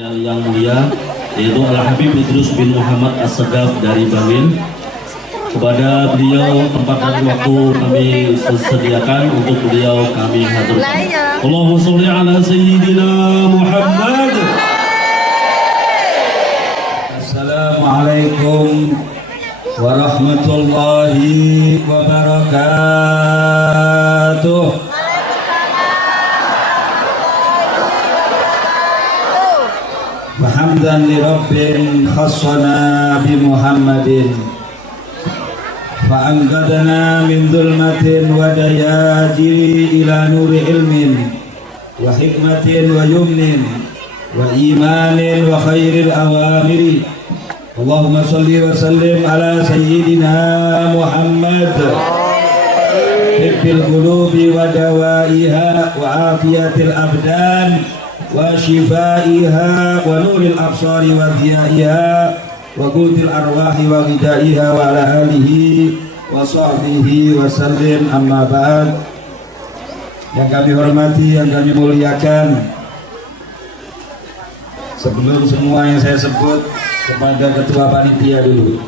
Yang mulia yaitu Al-Habib Idrus bin Muhammad As-Sagaf dari Bangil. Kepada beliau tempat dan waktu kami sediakan untuk beliau kami haturkan. Allahumma sholli ala sayyidina Muhammad. Assalamualaikum warahmatullahi wabarakatuh. Hamdan li rabbin khassana bi Muhammadin fa'anggadana min dhulmatin wa dayajiri ila nuri ilmin wa hikmatin wa yumnin wa imanin wa khairil awamiri. Allahumma salli wa sallim ala sayyidina Muhammad hibbil qulubi wa dawaiha wa afiyatil abdan wa shifaiha wa nuril absari wa dhiyaiha wa qutil arwahi wa ghidaiha wa ala alihi wa sahbihi wa sallim. Amma ba'd. Yang kami hormati, yang kami muliakan, sebelum semua yang saya sebut, kepada ketua panitia dulu,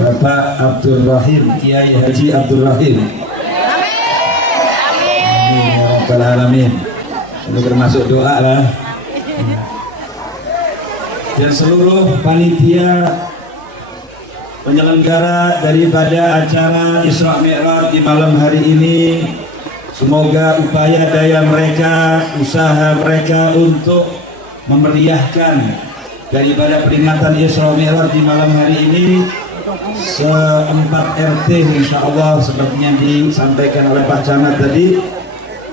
Bapak Abdul Rahim, Kiai Haji Abdul Rahim. Amin ya rabbal alamin. Ini termasuk doa lah. Dan seluruh panitia penyelenggara daripada acara Isra Mi'raj di malam hari ini, semoga upaya daya mereka, usaha mereka untuk memeriahkan daripada peringatan Isra Mi'raj di malam hari ini se-4 RT insyaallah seperti yang disampaikan oleh Pak Camat tadi.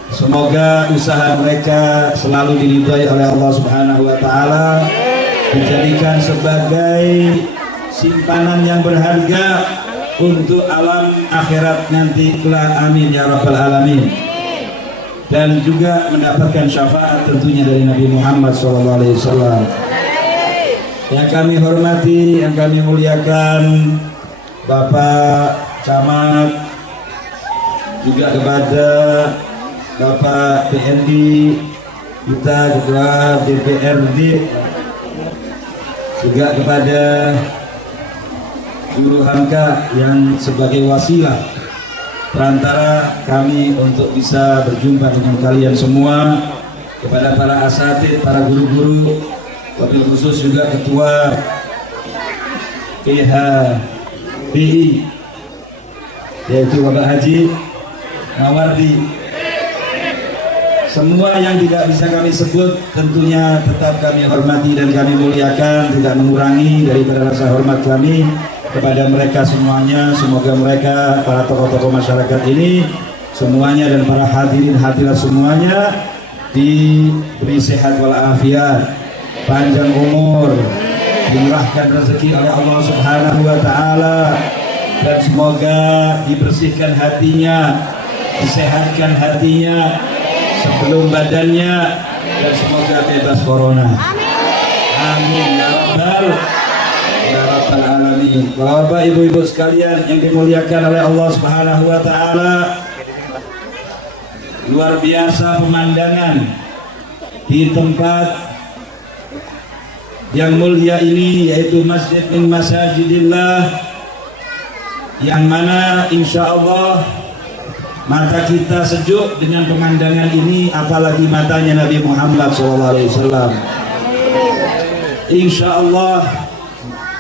Semoga usaha mereka selalu diridhai oleh Allah Subhanahu wa taala, dijadikan sebagai simpanan yang berharga untuk alam akhirat nanti kelak. Amin ya rabbal alamin. Dan juga mendapatkan syafaat tentunya dari Nabi Muhammad SAW. Yang kami hormati, yang kami muliakan, Bapak Camat, juga kepada Bapak PND kita, Ketua DPRD, juga kepada Guru Hamka yang sebagai wasilah perantara kami untuk bisa berjumpa dengan kalian semua, kepada para asatid, para guru-guru, wabil khusus juga Ketua PHBI yaitu Bapak Haji Mawardi. Semua yang tidak bisa kami sebut tentunya tetap kami hormati dan kami muliakan, tidak mengurangi daripada rasa hormat kami kepada mereka semuanya. Semoga mereka, para tokoh-tokoh masyarakat ini semuanya, dan para hadirin hadirat semuanya diberi sehat walafiat, panjang umur, dimurahkan rezeki oleh Allah Subhanahu wa taala, dan semoga dibersihkan hatinya, disehatkan hatinya sebelum badannya, dan semoga bebas corona. Amin ya rabbal alamin. Bapak ibu-ibu sekalian yang dimuliakan oleh Allah Subhanahu wa taala, luar biasa pemandangan di tempat yang mulia ini, yaitu masjid min masajidillah, yang mana insya Allah mata kita sejuk dengan pemandangan ini, apalagi matanya Nabi Muhammad SAW. Insya Allah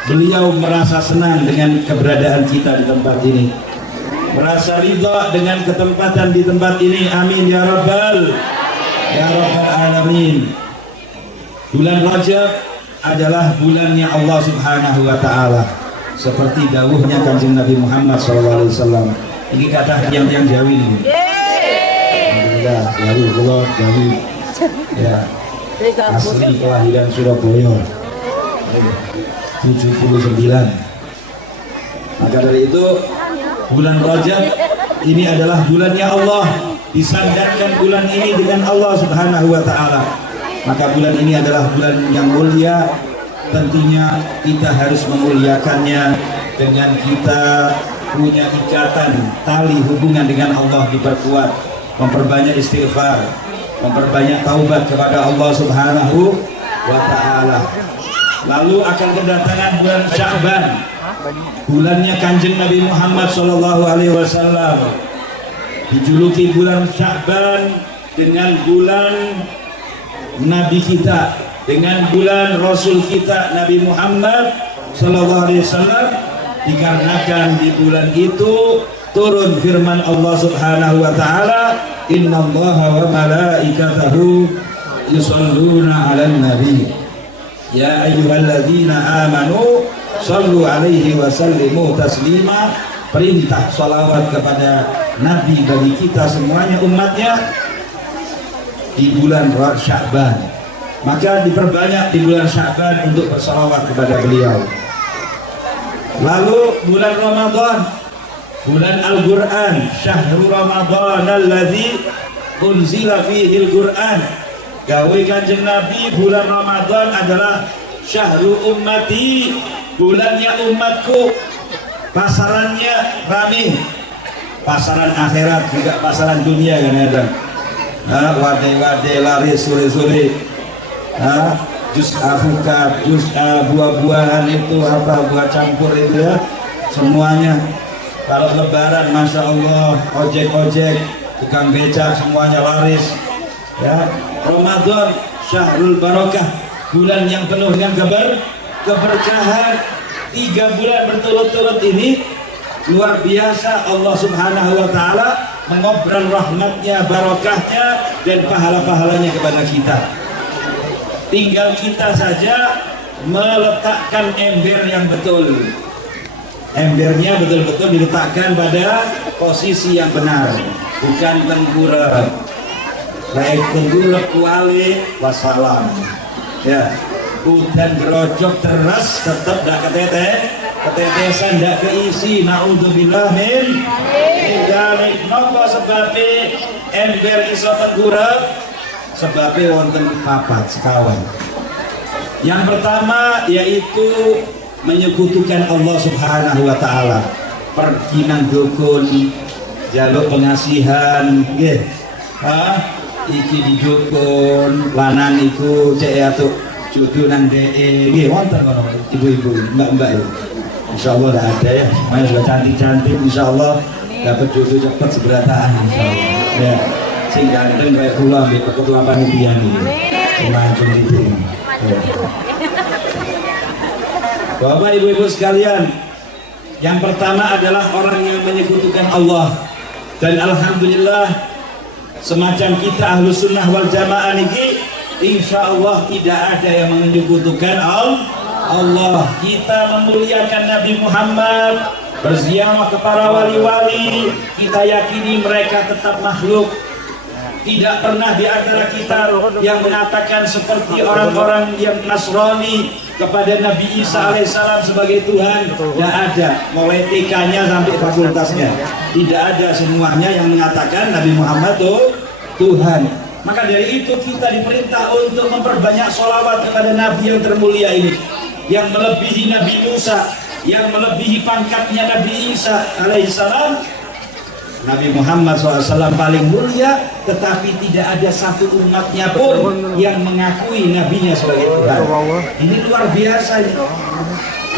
beliau merasa senang dengan keberadaan kita di tempat ini, merasa ridha dengan ketempatan di tempat ini. Amin ya rabbal alamin. Bulan Rajab adalah bulannya Allah Subhanahu wa taala, seperti dawuhnya Kanjeng Nabi Muhammad SAW. Ini kata tiang-tiang Jawi ini. Alhamdulillah, Jawi, Allah, Jawi. Ya, asli kelahiran Surabaya 79. Maka dari itu bulan Rajab ini adalah bulannya Allah, disandarkan bulan ini dengan Allah Subhanahu wa taala. Maka bulan ini adalah bulan yang mulia, tentunya kita harus memuliakannya dengan kita punya ikatan tali hubungan dengan Allah diperkuat, memperbanyak istighfar, memperbanyak taubat kepada Allah Subhanahu wa taala. Lalu akan kedatangan bulan Sya'ban, bulannya Kanjeng Nabi Muhammad SAW, dijuluki bulan Sya'ban dengan bulan Nabi kita, dengan bulan Rasul kita Nabi Muhammad SAW, dikarenakan di bulan itu turun firman Allah Subhanahu wa taala, innallaha wa malaikatahu yusholluna 'alan nabi ya ayyuhalladzina amanu shallu 'alaihi wa sallimu taslima. Perintah salawat kepada Nabi bagi kita semuanya umatnya di bulan Sya'ban. Maka diperbanyak di bulan Sya'ban untuk bersalawat kepada beliau. Lalu bulan Ramadan, bulan Al-Quran, syahrul Ramadan alladzi unzila fihi Al-Quran. Gawe Kanjeng Nabi, bulan Ramadan adalah syahrul ummati, bulannya umatku. Pasarannya rame, pasaran akhirat juga pasaran dunia kadang-kadang. Wadai-wadai laris sore-sore, jus avukat, jus buah-buahan itu apa, buah campur itu ya, semuanya. Kalau lebaran masya Allah, ojek-ojek, tukang becak semuanya laris ya. Ramadan syahrul barokah, bulan yang penuh dengan keberkahan. 3 bulan berturut-turut ini luar biasa, Allah Subhanahu wa taala mengobrol rahmatnya, barokahnya, dan pahala-pahalanya kepada kita. Tinggal kita saja meletakkan ember yang betul. Embernya betul-betul diletakkan pada posisi yang benar, bukan tengkurap. Baik tengkurap kuali wassalam. Ya, hutan gerojok teras tetap tidak ketetesan, tidak keisi. Na'udzubillah min dzalik. Napa sebabnya ember iso tengkurap? Sebabnya wonten papat sekawan. Yang pertama yaitu menyekutukan Allah Subhanahu wa taala. Pergi nang dukun jaluk pengasihan nggih. Iki di dukun lanang iku cek atuk jodoh nang DE nggih wonten kono ibu-ibu, mbak-mbak ya. Insyaallah tidak ada ya, semuanya sudah cantik-cantik, insyaallah dapat jodoh cepat seberataan insyaallah. Ya, sing ganteng kayak kula nggih ketua panitia niki. Mancung itu. Ya. Bapak ibu-ibu sekalian, yang pertama adalah orang yang menyekutukan Allah. Dan alhamdulillah semacam kita ahlu sunnah wal jamaah niki, insya Allah tidak ada yang menyekutukan Allah. Kita memuliakan Nabi Muhammad, berziarah ke para wali-wali. Kita yakini mereka tetap makhluk, Tidak pernah di antara kita yang mengatakan seperti orang-orang yang Nasrani kepada Nabi Isa alaihissalam sebagai Tuhan. Tidak ada, mulai TK-nya sampai fakultasnya. Tidak ada semuanya yang mengatakan Nabi Muhammad itu Tuhan. Maka dari itu kita diperintah untuk memperbanyak sholawat kepada Nabi yang termulia ini, yang melebihi Nabi Musa, yang melebihi pangkatnya Nabi Isa alaihissalam. Nabi Muhammad SAW paling mulia, tetapi tidak ada satu umatnya pun yang mengakui nabinya sebagai Tuhan. Ini luar biasa,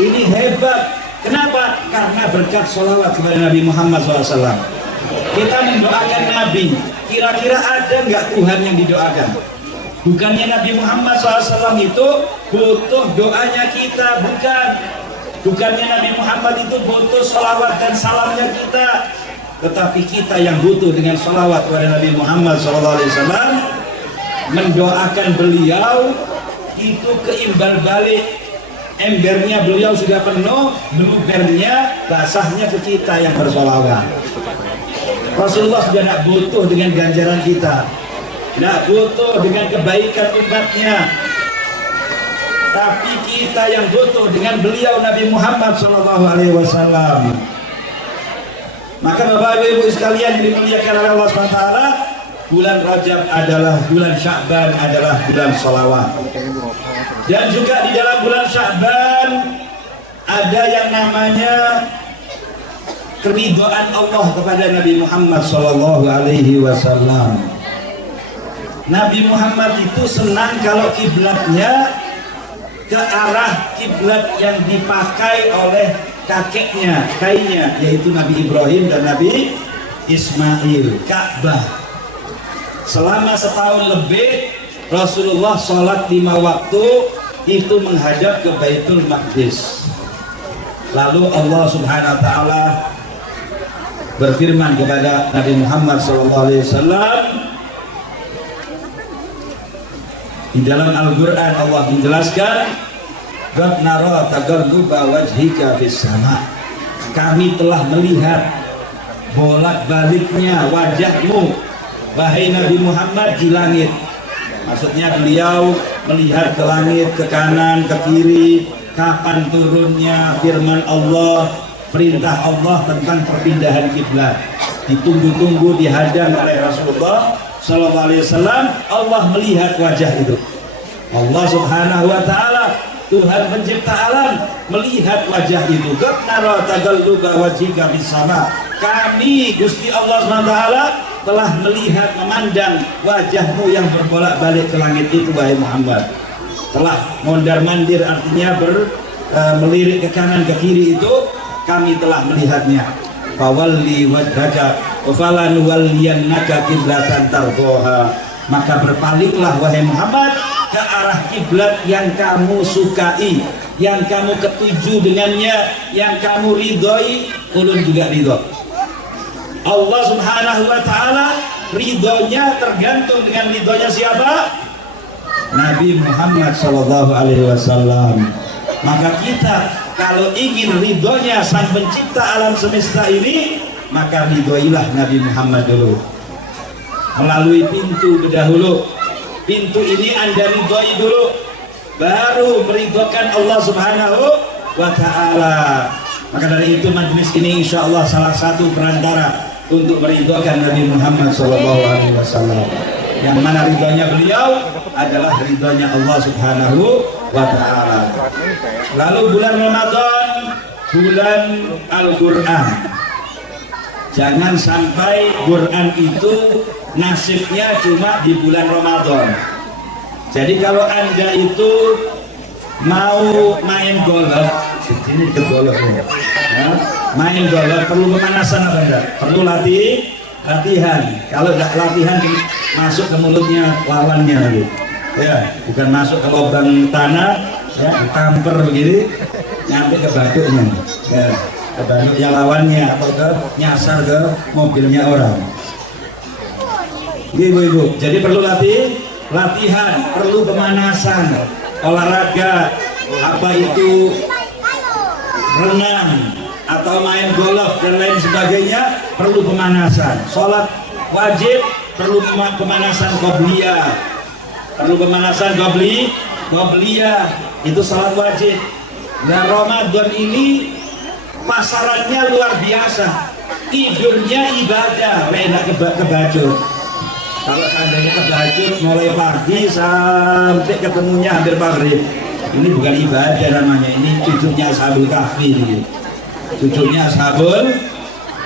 ini hebat. Kenapa? Karena berkat sholawat kepada Nabi Muhammad SAW. Kita mendoakan Nabi, kira-kira ada nggak Tuhan yang didoakan? Bukannya Nabi Muhammad SAW itu butuh doanya kita, bukan. Bukannya Nabi Muhammad itu butuh sholawat dan salamnya kita, tetapi kita yang butuh dengan sholawat kepada Nabi Muhammad SAW, mendoakan beliau itu keimbal balik. Embernya beliau sudah penuh, blubernya basahnya ke kita yang bersolawat. Rasulullah sudah tidak butuh dengan ganjaran kita, tidak butuh dengan kebaikan umatnya, tapi kita yang butuh dengan beliau Nabi Muhammad SAW. Maka Bapak Ibu sekalian yang dimuliakan oleh Allah SWT, bulan Rajab adalah bulan Sya'ban, adalah bulan sholawat. Dan juga di dalam bulan Sya'ban ada yang namanya keridhaan Allah kepada Nabi Muhammad SAW. Nabi Muhammad itu senang kalau kiblatnya ke arah kiblat yang dipakai oleh kakeknya, kainya, yaitu Nabi Ibrahim dan Nabi Ismail, Ka'bah. Selama setahun lebih Rasulullah sholat 5 waktu itu menghadap ke Baitul Maqdis. Lalu Allah Subhanahu wa Ta'ala berfirman kepada Nabi Muhammad SAW di dalam Al-Quran. Allah menjelaskan, "Qad nara taqalluba wajhika fis sama." Kami telah melihat bolak-baliknya wajahmu, wahai Nabi Muhammad, di langit. Maksudnya beliau melihat ke langit, ke kanan, ke kiri, kapan turunnya firman Allah, perintah Allah tentang perpindahan kiblat. Ditunggu-tunggu, dihadang oleh Rasulullah SAW. Allah melihat wajah itu. Allah Subhanahu wa Ta'ala, Tuhan pencipta alam, melihat wajah itu. Qadnara tagalluba wajhika fis sama. Kami Gusti Allah SWT telah melihat, memandang wajahmu yang berbolak-balik ke langit itu, wahai Muhammad. Telah mondar-mandir, artinya melirik ke kanan ke kiri itu, kami telah melihatnya. Fawalli wajhaka wa falanuwalliyannaka qiblatan tardhaha. Maka berpaliklah wahai Muhammad ke arah kiblat yang kamu sukai, yang kamu ketuju dengannya, yang kamu ridhoi. Ulun juga ridho. Allah Subhanahu wa Ta'ala ridhonya tergantung dengan ridhonya siapa? Nabi Muhammad SAW. Maka kita kalau ingin ridhonya sang pencipta alam semesta ini, maka ridhoilah Nabi Muhammad dulu melalui pintu berdahulu. Pintu ini Anda ridhoi dulu, baru meridhokan Allah Subhanahu wa Ta'ala. Maka dari itu majlis ini insya Allah salah satu perantara untuk meridhokan Nabi Muhammad SAW, yang mana ridhonya beliau adalah ridhonya Allah Subhanahu wa Ta'ala. Lalu bulan Ramadan, bulan Al-Quran. Jangan sampai Quran itu nasibnya cuma di bulan Ramadan. Jadi kalau Anda itu mau main golf, ini ke golf ya. Main golf perlu pemanasan apa enggak? Perlu latihan. Kalau enggak latihan masuk ke mulutnya lawannya lagi. Ya, bukan masuk ke lubang tanah, ya, tamper begini, nyampe ke batuknya. Ya, ke batuknya lawannya atau ke nyasar ke mobilnya orang. Ibu-ibu, jadi perlu latihan, perlu pemanasan, olahraga, apa itu renang atau main golf dan lain sebagainya, perlu pemanasan. Sholat wajib perlu pemanasan qobliyah. Perlu pemanasan qobliyah. Itu salat wajib. Nah, Ramadan ini pasarannya luar biasa. Tidurnya ibadah, enak kebacut. Kalau seandainya kebacut mulai pagi sampai ketemunya hampir maghrib, ini bukan ibadah namanya, ini cucunya Ashabul Kahfi. Cucunya Ashabul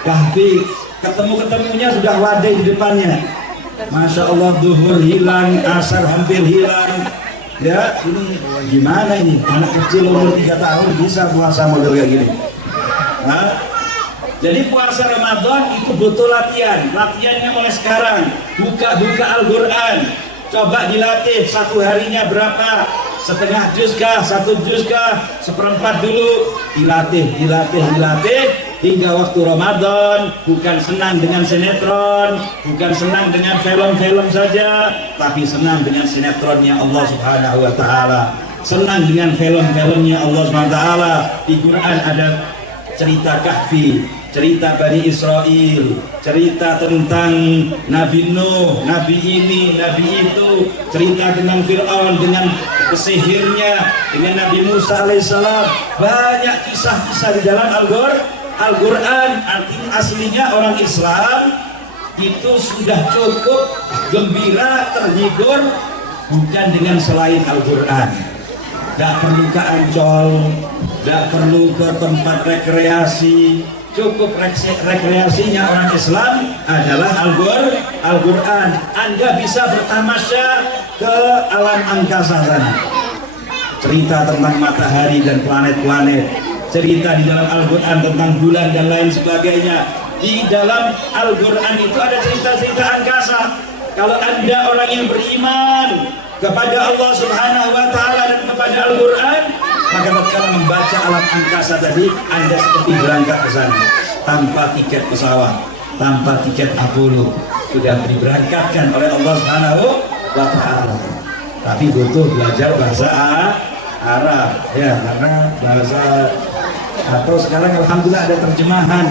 Kahfi, ketemu-ketemunya sudah wadai di depannya. Masya Allah, duhur hilang, asar hampir hilang. Ya, ini gimana ini? Anak kecil umur 3 tahun bisa puasa model kayak gini. Nah, jadi puasa Ramadan itu butuh latihan. Latihannya mulai sekarang. Buka Al-Quran. Coba dilatih, satu harinya berapa? Setengah juz kah? 1 juz kah? 1/4 dulu. Dilatih hingga waktu Ramadan. Bukan senang dengan sinetron, bukan senang dengan film-film saja, tapi senang dengan sinetronnya Allah Subhanahu wa Ta'ala. Senang dengan film-filmnya Allah Subhanahu wa Ta'ala. Di Quran ada cerita Kahfi, cerita Bani Israel, cerita tentang Nabi Nuh, Nabi ini, Nabi itu, cerita tentang Fir'aun dengan sihirnya, dengan Nabi Musa alaihissalam. Banyak kisah-kisah di dalam Al-Quran. Artinya aslinya orang Islam itu sudah cukup gembira, terhibur bukan dengan selain Al-Quran. Tidak perlu ke Ancol, tidak perlu ke tempat rekreasi. Cukup rekreasinya orang Islam adalah Al-Quran. Anda bisa bertamasya ke alam angkasa sana. Cerita tentang matahari dan planet-planet. Cerita di dalam Al-Quran tentang bulan dan lain sebagainya. Di dalam Al-Quran itu ada cerita-cerita angkasa. Kalau Anda orang yang beriman kepada Allah Subhanahu wa Ta'ala dan kepada Al-Quran, maka tatkala membaca alam angkasa tadi, Anda seperti berangkat ke sana tanpa tiket pesawat, tanpa tiket Apollo, sudah diberangkatkan oleh Allah Subhanahu wa Ta'ala. Tapi butuh belajar bahasa Arab ya, karena bahasa, atau sekarang alhamdulillah ada terjemahan,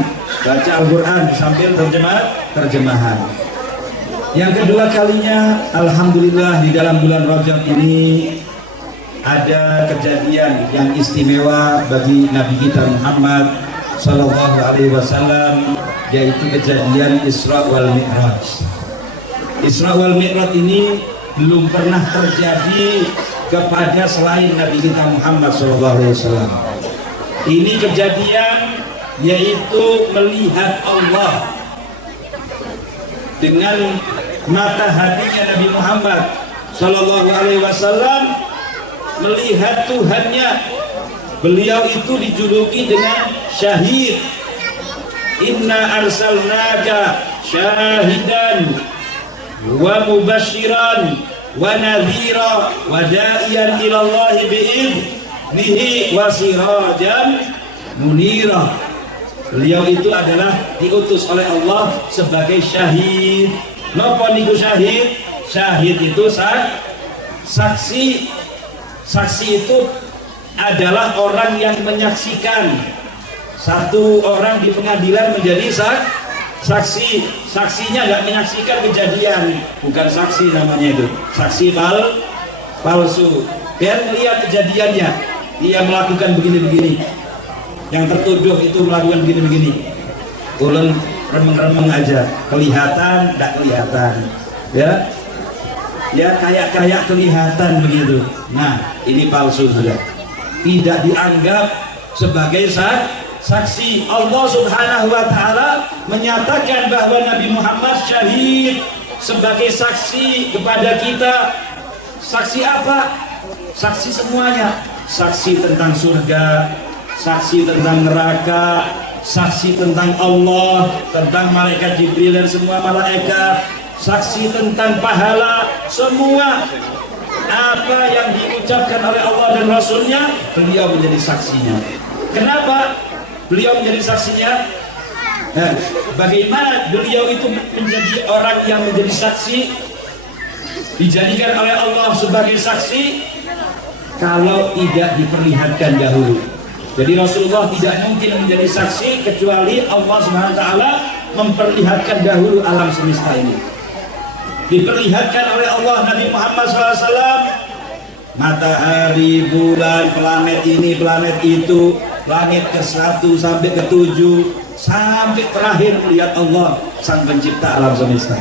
baca Al-Quran sambil terjemahan. Yang kedua kalinya, alhamdulillah di dalam bulan Rajab ini ada kejadian yang istimewa bagi Nabi kita Muhammad Sallallahu Alaihi Wasallam, yaitu kejadian Isra wal Mi'raj. Isra wal Mi'raj ini belum pernah terjadi kepada selain Nabi kita Muhammad Sallallahu Alaihi Wasallam. Ini kejadian yaitu melihat Allah dengan mata hatinya. Nabi Muhammad Sallallahu Alaihi Wasallam melihat Tuhannya. Beliau itu dijuluki dengan syahid. Inna arsalnaka syahidan wa mubashiran wa nadhira wa da'iyan ilallahi bi'idnihi wa sirajan munira. Beliau itu adalah diutus oleh Allah sebagai syahid. Napa niku syahid? Syahid itu saksi. Saksi itu adalah orang yang menyaksikan. Satu orang di pengadilan menjadi saksi. Saksinya nggak menyaksikan kejadian, bukan saksi namanya itu. Saksi palsu. Dia melihat kejadiannya, dia melakukan begini-begini. Yang tertuduh itu melakukan begini-begini. Ulun remeng-remeng aja, kelihatan, tidak kelihatan, ya kayak kelihatan begitu. Nah, ini palsu sudah, tidak dianggap sebagai saksi. Allah Subhanahu wa Ta'ala menyatakan bahwa Nabi Muhammad syahid sebagai saksi kepada kita. Saksi apa? Saksi semuanya. Saksi tentang surga, saksi tentang neraka, saksi tentang Allah, tentang malaikat Jibril dan semua malaikat, saksi tentang pahala, semua apa yang diucapkan oleh Allah dan Rasulnya, beliau menjadi saksinya. Kenapa beliau menjadi saksinya? Nah, bagaimana beliau itu menjadi orang yang menjadi saksi, dijadikan oleh Allah sebagai saksi? Kalau tidak diperlihatkan dahulu. Jadi Rasulullah tidak mungkin menjadi saksi kecuali Allah Subhanahu wa Ta'ala memperlihatkan dahulu alam semesta ini. diperlihatkan oleh Allah Nabi Muhammad SAW, matahari, bulan, planet ini, planet itu, planet ke-1 sampai ke-7 sampai terakhir melihat Allah sang pencipta alam semesta.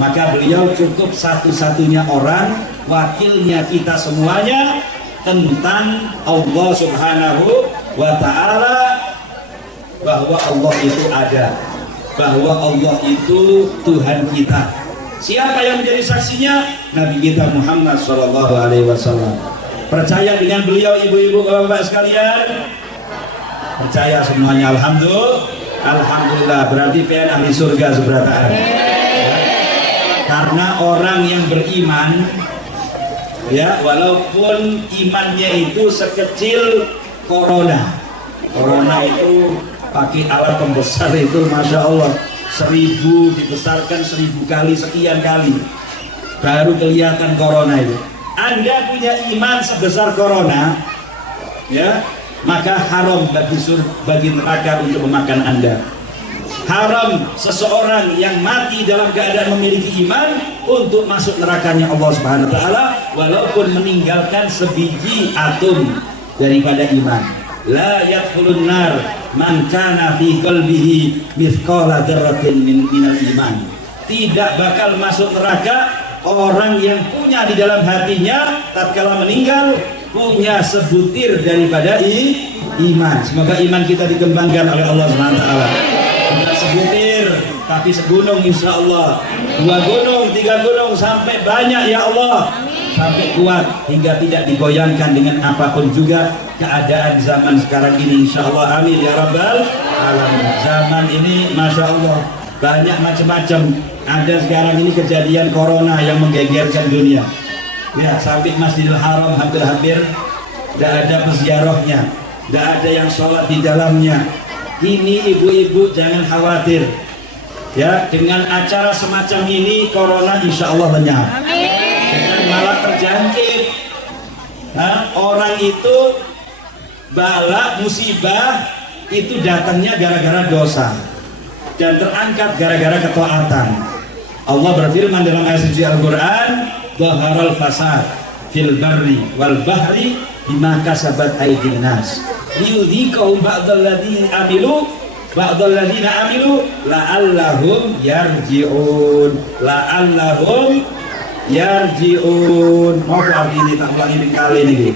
Maka beliau cukup satu-satunya orang, wakilnya kita semuanya tentang Allah Subhanahu wa ta'ala, bahwa Allah itu ada, bahwa Allah itu Tuhan kita. Siapa yang menjadi saksinya? Nabi kita Muhammad SAW. Percaya dengan beliau ibu-ibu bapak sekalian? Percaya semuanya? Alhamdulillah. Berarti pengen ahli surga seberataan. Karena orang yang beriman, ya, walaupun imannya itu sekecil corona itu pakai alat pembesar itu, masya Allah, 1000 dibesarkan 1000 kali, sekian kali baru kelihatan corona itu. Anda punya iman sebesar corona, ya, maka haram bagi neraka untuk memakan Anda. Haram seseorang yang mati dalam keadaan memiliki iman untuk masuk nerakanya Allah Subhanahu wa ta'ala, walaupun meninggalkan sebiji atom daripada iman. La yadkhulun nar man kana fi qalbihi mithqala dzarratin minal iman. Tidak bakal masuk neraka orang yang punya di dalam hatinya tatkala meninggal punya sebutir daripada iman. Semoga iman kita dikembangkan oleh Allah Subhanahu wa taala. Bukan sebutir, tapi segunung insya Allah. 2 gunung, 3 gunung, sampai banyak ya Allah. Sampai kuat hingga tidak digoyangkan dengan apapun juga keadaan zaman sekarang ini, insya Allah. Amin ya rabbal alamin. Zaman ini masya Allah banyak macam-macam. Ada sekarang ini kejadian corona yang menggegerkan dunia, ya, sampai Masjidil Haram hampir-hampir tidak ada peziarahnya, tidak ada yang sholat di dalamnya. Ini ibu-ibu jangan khawatir, ya, dengan acara semacam ini corona insya Allah lenyap. Malah terjangkit. Orang itu bala musibah itu datangnya gara-gara dosa dan terangkat gara-gara ketaatan. Allah berfirman dalam ayat suci Al-Quran, dhaharal fasad fil barri wal bahri bima kasabat aydin nas liyudhiqahum ba'dalladzi amilu la'allahum yarji'un. Mau arti ini tak ulangi kali ini.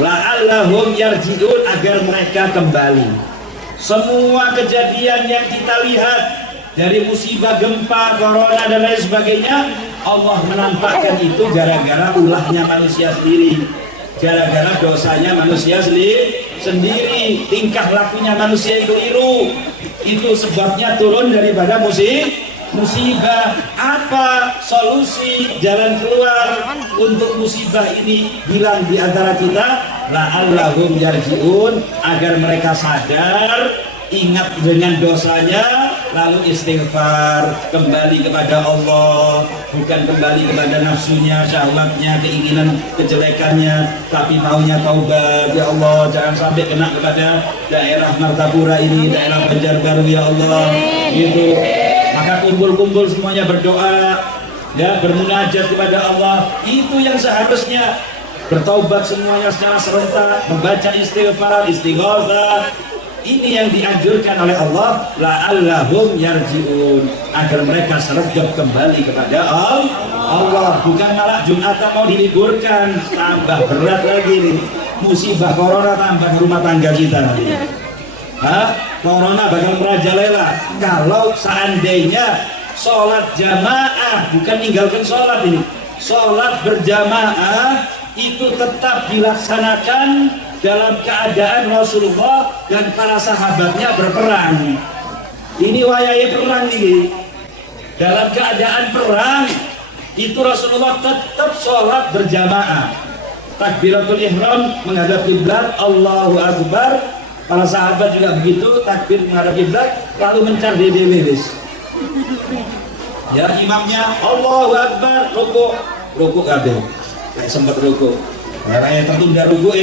La'allahum yarji'un, agar mereka kembali. Semua kejadian yang kita lihat dari musibah gempa, corona dan lain sebagainya, Allah menampakkan itu gara-gara ulahnya manusia sendiri, gara-gara dosanya manusia sendiri, tingkah lakunya manusia yang keliru. Itu sebabnya turun daripada musibah. Apa solusi jalan keluar untuk musibah ini? Bilang di antara kita, la'allahum yarji'un, agar mereka sadar, ingat dengan dosanya, lalu istighfar, kembali kepada Allah, bukan kembali kepada nafsunya, syahwatnya, keinginan kejelekannya, tapi maunya taubat. Ya Allah, jangan sampai kena kepada daerah Martapura ini, daerah Banjarbaru, ya Allah. Gitu. Maka kumpul-kumpul semuanya berdoa, ya, bermunajat kepada Allah. Itu yang seharusnya. Bertaubat semuanya secara serentak, membaca istighfar, istighatsah. Ini yang dianjurkan oleh Allah, la'allahum yarji'un, agar mereka sergap kembali kepada Allah. Bukan malah Jumatan mau diliburkan, tambah berat lagi nih. Musibah corona tambah rumah tangga kita nanti. Corona bakal merajalela. Kalau seandainya sholat jamaah, bukan tinggalkan sholat ini, sholat berjamaah itu tetap dilaksanakan dalam keadaan Rasulullah dan para sahabatnya berperang. Ini wayai perang ini. Dalam keadaan perang itu Rasulullah tetap sholat berjamaah. Takbiratul ihram menghadap kiblat, Allahu Akbar. Para sahabat juga begitu, takbir menghadap kiblat, lalu mencar DDW. Ya, imamnya Allahu Akbar, ruku kabeh. Sempat ruku. Karena tertunda ruku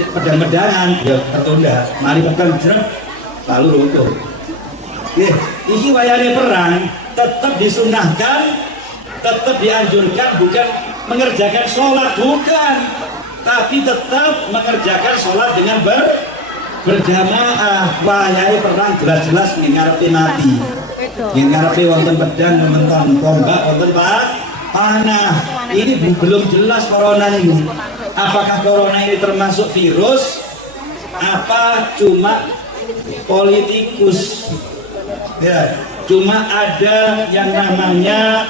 pedang-pedangan, ya tertunda. Mari pegang jeruk, lalu ruku. Ini wayane perang. tetap disunahkan, tetap dianjurkan, bukan mengerjakan sholat, bukan, tapi tetap mengerjakan sholat dengan berjamaah. Wayai perang jelas-jelas ngarepe mati, ngarepe wonten pedang, wonten tombak, wonten panah. Ini belum jelas corona ini. Apakah corona ini termasuk virus? Apa cuma politikus? Ya, cuma ada yang namanya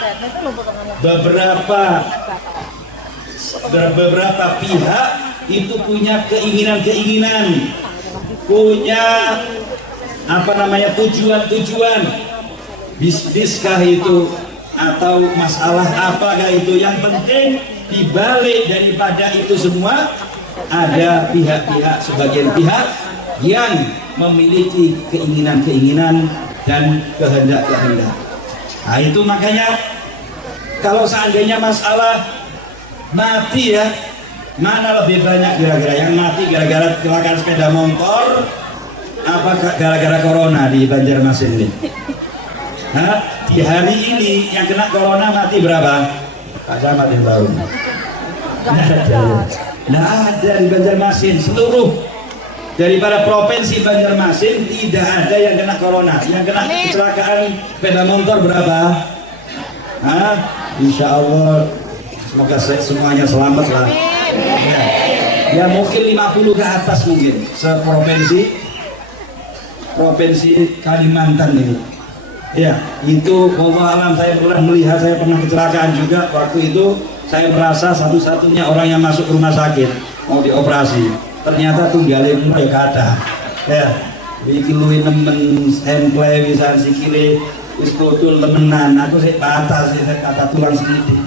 beberapa pihak itu punya keinginan-keinginan, punya apa namanya tujuan-tujuan, bisniskah itu atau masalah apakah itu. Yang penting dibalik daripada itu semua ada pihak-pihak, sebagian pihak yang memiliki keinginan-keinginan dan kehendak-kehendak. Nah itu makanya kalau seandainya masalah mati ya, mana lebih banyak kira-kira yang mati gara-gara kecelakaan sepeda motor apa gara-gara corona di Banjarmasin ini? Nah, di hari ini yang kena corona mati berapa? Pak Camat yang tahu. Nah ada di Banjarmasin, seluruh daripada provinsi Banjarmasin tidak ada yang kena corona. Yang kena kecelakaan sepeda motor berapa? Hah? Insya Allah semoga semuanya selamat lah. Ya mungkin 50 ke atas mungkin provinsi Kalimantan ini. Ya itu wallahu alam, saya pernah melihat, saya pernah kecelakaan juga. Waktu itu saya merasa satu-satunya orang yang masuk rumah sakit mau dioperasi, ternyata tunggalin ya kata ya iki luwih nemen emple wisan sikile wis kotul temenan, aku sik patah sik kata tulang sedikit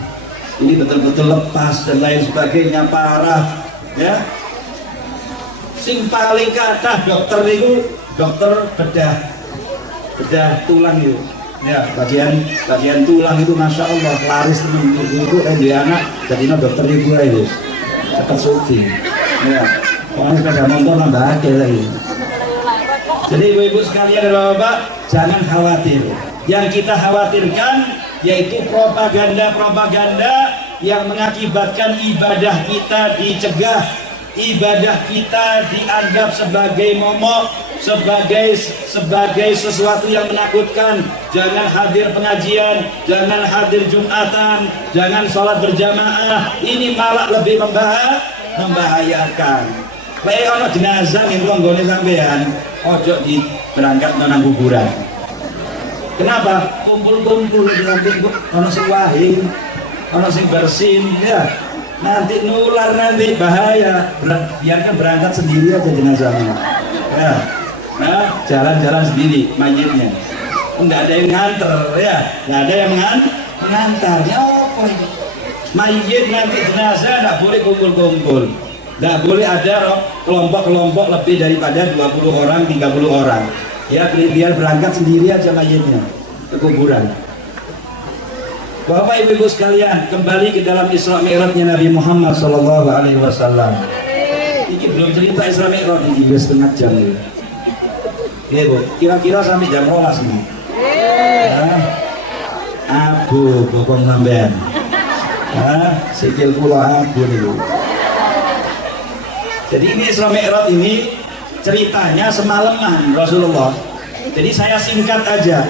ini betul-betul lepas dan lain sebagainya, parah ya. Sing paling kathah dokter niku dokter bedah tulang itu ya, bagian tulang itu masya Allah laris temen ibu dia anak jadi dokter ibu itu cepat suki ya, orang sepeda motor nambah akhir lagi. Jadi ibu-ibu sekalian dan bapak jangan khawatir. Yang kita khawatirkan yaitu propaganda yang mengakibatkan ibadah kita dicegah, ibadah kita dianggap sebagai momok, sebagai sesuatu yang menakutkan. Jangan hadir pengajian, jangan hadir Jumatan, jangan sholat berjamaah. Ini malah lebih membahayakan. Kayak ono jenazah ning nggone sampean, ojo di berangkat nang kuburan. Kenapa? Kumpul-kumpul di samping ono sing wahing, ono sing bersin ya. Nanti nular, nanti bahaya. Biarkan berangkat sendiri aja jenazahnya. Ya. Nah, jalan-jalan sendiri mayitnya. Enggak ada yang nganter ya, enggak ada yang mengantar. Ya apa ini? Mayit nanti jenazah enggak boleh kumpul-kumpul. Enggak boleh ada kelompok-kelompok lebih daripada 20 orang, 30 orang. Ya biar berangkat sendiri aja mayitnya ke kuburan. Bapak Ibu sekalian, kembali ke dalam Isra Mi'rajnya Nabi Muhammad SAW. Ini belum cerita Isra Mi'raj, ini sudah setengah jam ini. Ini Bu, kira-kira sampai jam 12 ini. Abu, bokong sampean. Sikil pula abu nih Bu. Jadi ini Isra Mi'raj ini ceritanya semalaman Rasulullah. Jadi saya singkat aja.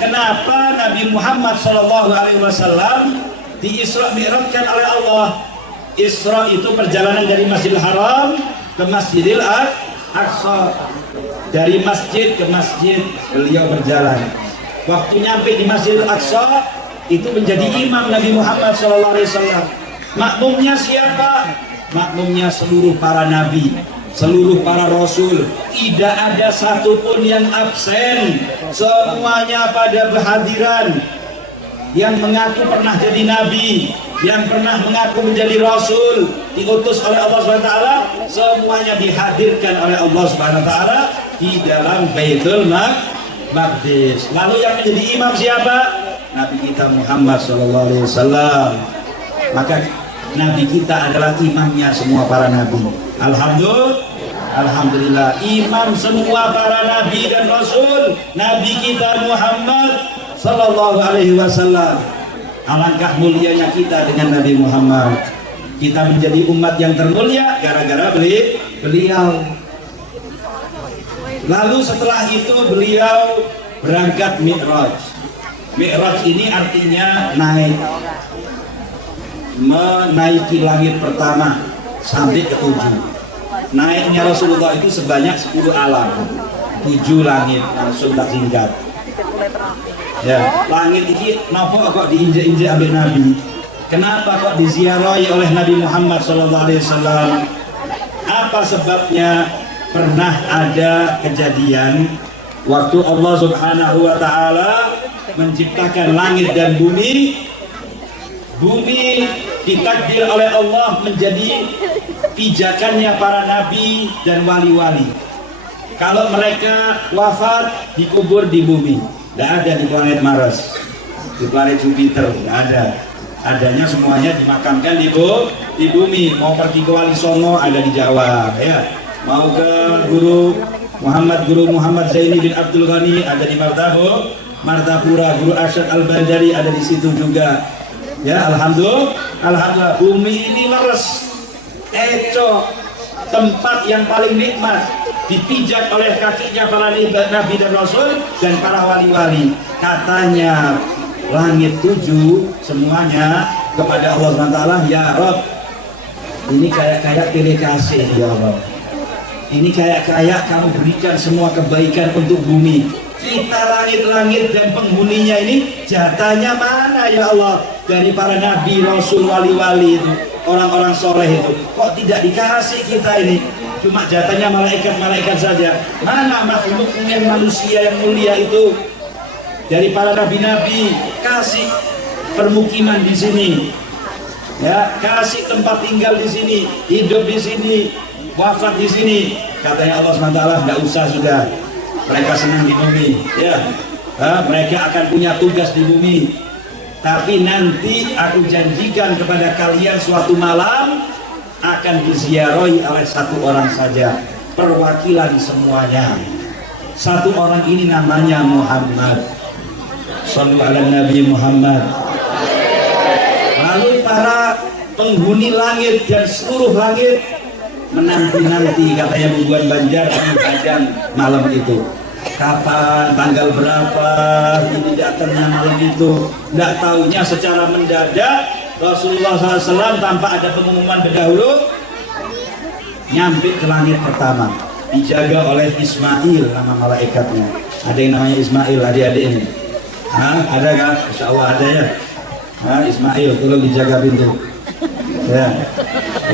Kenapa Nabi Muhammad SAW di Isra Mi'rajkan oleh Allah? Isra itu perjalanan dari Masjidil Haram ke Masjidil Aqsa. Dari masjid ke masjid beliau berjalan. Waktu nyampe di Masjidil Aqsa itu menjadi imam Nabi Muhammad SAW. Makmumnya siapa? Makmumnya seluruh para nabi, seluruh para rasul. Tidak ada satupun yang absen, semuanya pada berhadiran. Yang mengaku pernah jadi nabi, yang pernah mengaku menjadi rasul, diutus oleh Allah SWT, semuanya dihadirkan oleh Allah SWT di dalam Baitul Maqdis. Lalu yang menjadi imam siapa? Nabi kita Muhammad SAW. Maka Nabi kita adalah imamnya semua para nabi. Alhamdulillah, imam semua para nabi dan rasul Nabi kita Muhammad Sallallahu Alaihi Wasallam. Alangkah mulianya kita dengan Nabi Muhammad. Kita menjadi umat yang termulia gara-gara beliau. Lalu setelah itu beliau berangkat Mi'raj. Mi'raj ini artinya naik, menaiki langit pertama sampai ke 7. Naiknya Rasulullah itu sebanyak 10 alam, 7 langit, langsung tak singkat. Ya, langit ini kenapa kok diinjek-injek oleh Nabi? Kenapa kok diziarahi oleh Nabi Muhammad SAW? Apa sebabnya? Pernah ada kejadian waktu Allah Subhanahu wa Ta'ala menciptakan langit dan bumi. Bumi ditakdir oleh Allah menjadi pijakannya para nabi dan wali-wali. Kalau mereka wafat dikubur di bumi, tidak ada di planet Mars, di planet Jupiter, tidak ada. Adanya semuanya dimakamkan di bumi. Mau pergi ke Wali Songo ada di Jawa, ya. Mau ke Guru Muhammad Zaini bin Abdul Ghani ada di Martapura. Guru Arsyad Al-Bandari ada di situ juga. Ya, alhamdulillah bumi ini leres, eco, tempat yang paling nikmat, dipijak oleh kakinya para nabi dan rasul dan para wali-wali. Katanya langit 7 semuanya kepada Allah SWT. Ya Rob, ini kayak pilih kasih ya Allah. Ini kayak kamu berikan semua kebaikan untuk bumi. Kita langit-langit dan penghuninya ini jatahnya mana ya Allah? Dari para nabi, rasul, wali-wali itu, orang-orang soleh itu, kok tidak dikasih kita ini? Cuma jatahnya malaikat-malaikat saja. Mana makhluk yang manusia yang mulia itu? Dari para nabi-nabi, kasih permukiman di sini, ya, kasih tempat tinggal di sini, hidup di sini, wafat di sini. Katanya Allah SWT, nggak usah sudah. Mereka senang di bumi, ya. Mereka akan punya tugas di bumi. Tapi nanti aku janjikan kepada kalian suatu malam akan diziarahi oleh satu orang saja, perwakilan semuanya. Satu orang ini namanya Muhammad. Shallu ala Nabi Muhammad. Lalu para penghuni langit dan seluruh langit menanti-nanti, katanya Bubuan Banjar kadang malam itu. Kapan, tanggal berapa ini datangnya malam itu? Tidak tahunya secara mendadak Rasulullah SAW tanpa ada pengumuman berdahulu nyampe ke langit pertama, dijaga oleh Ismail, nama malaikatnya. Ada yang namanya Ismail, adik-adik ini. Ada kan? Insya Allah ada ya. Ismail, tolong dijaga pintu. Ya.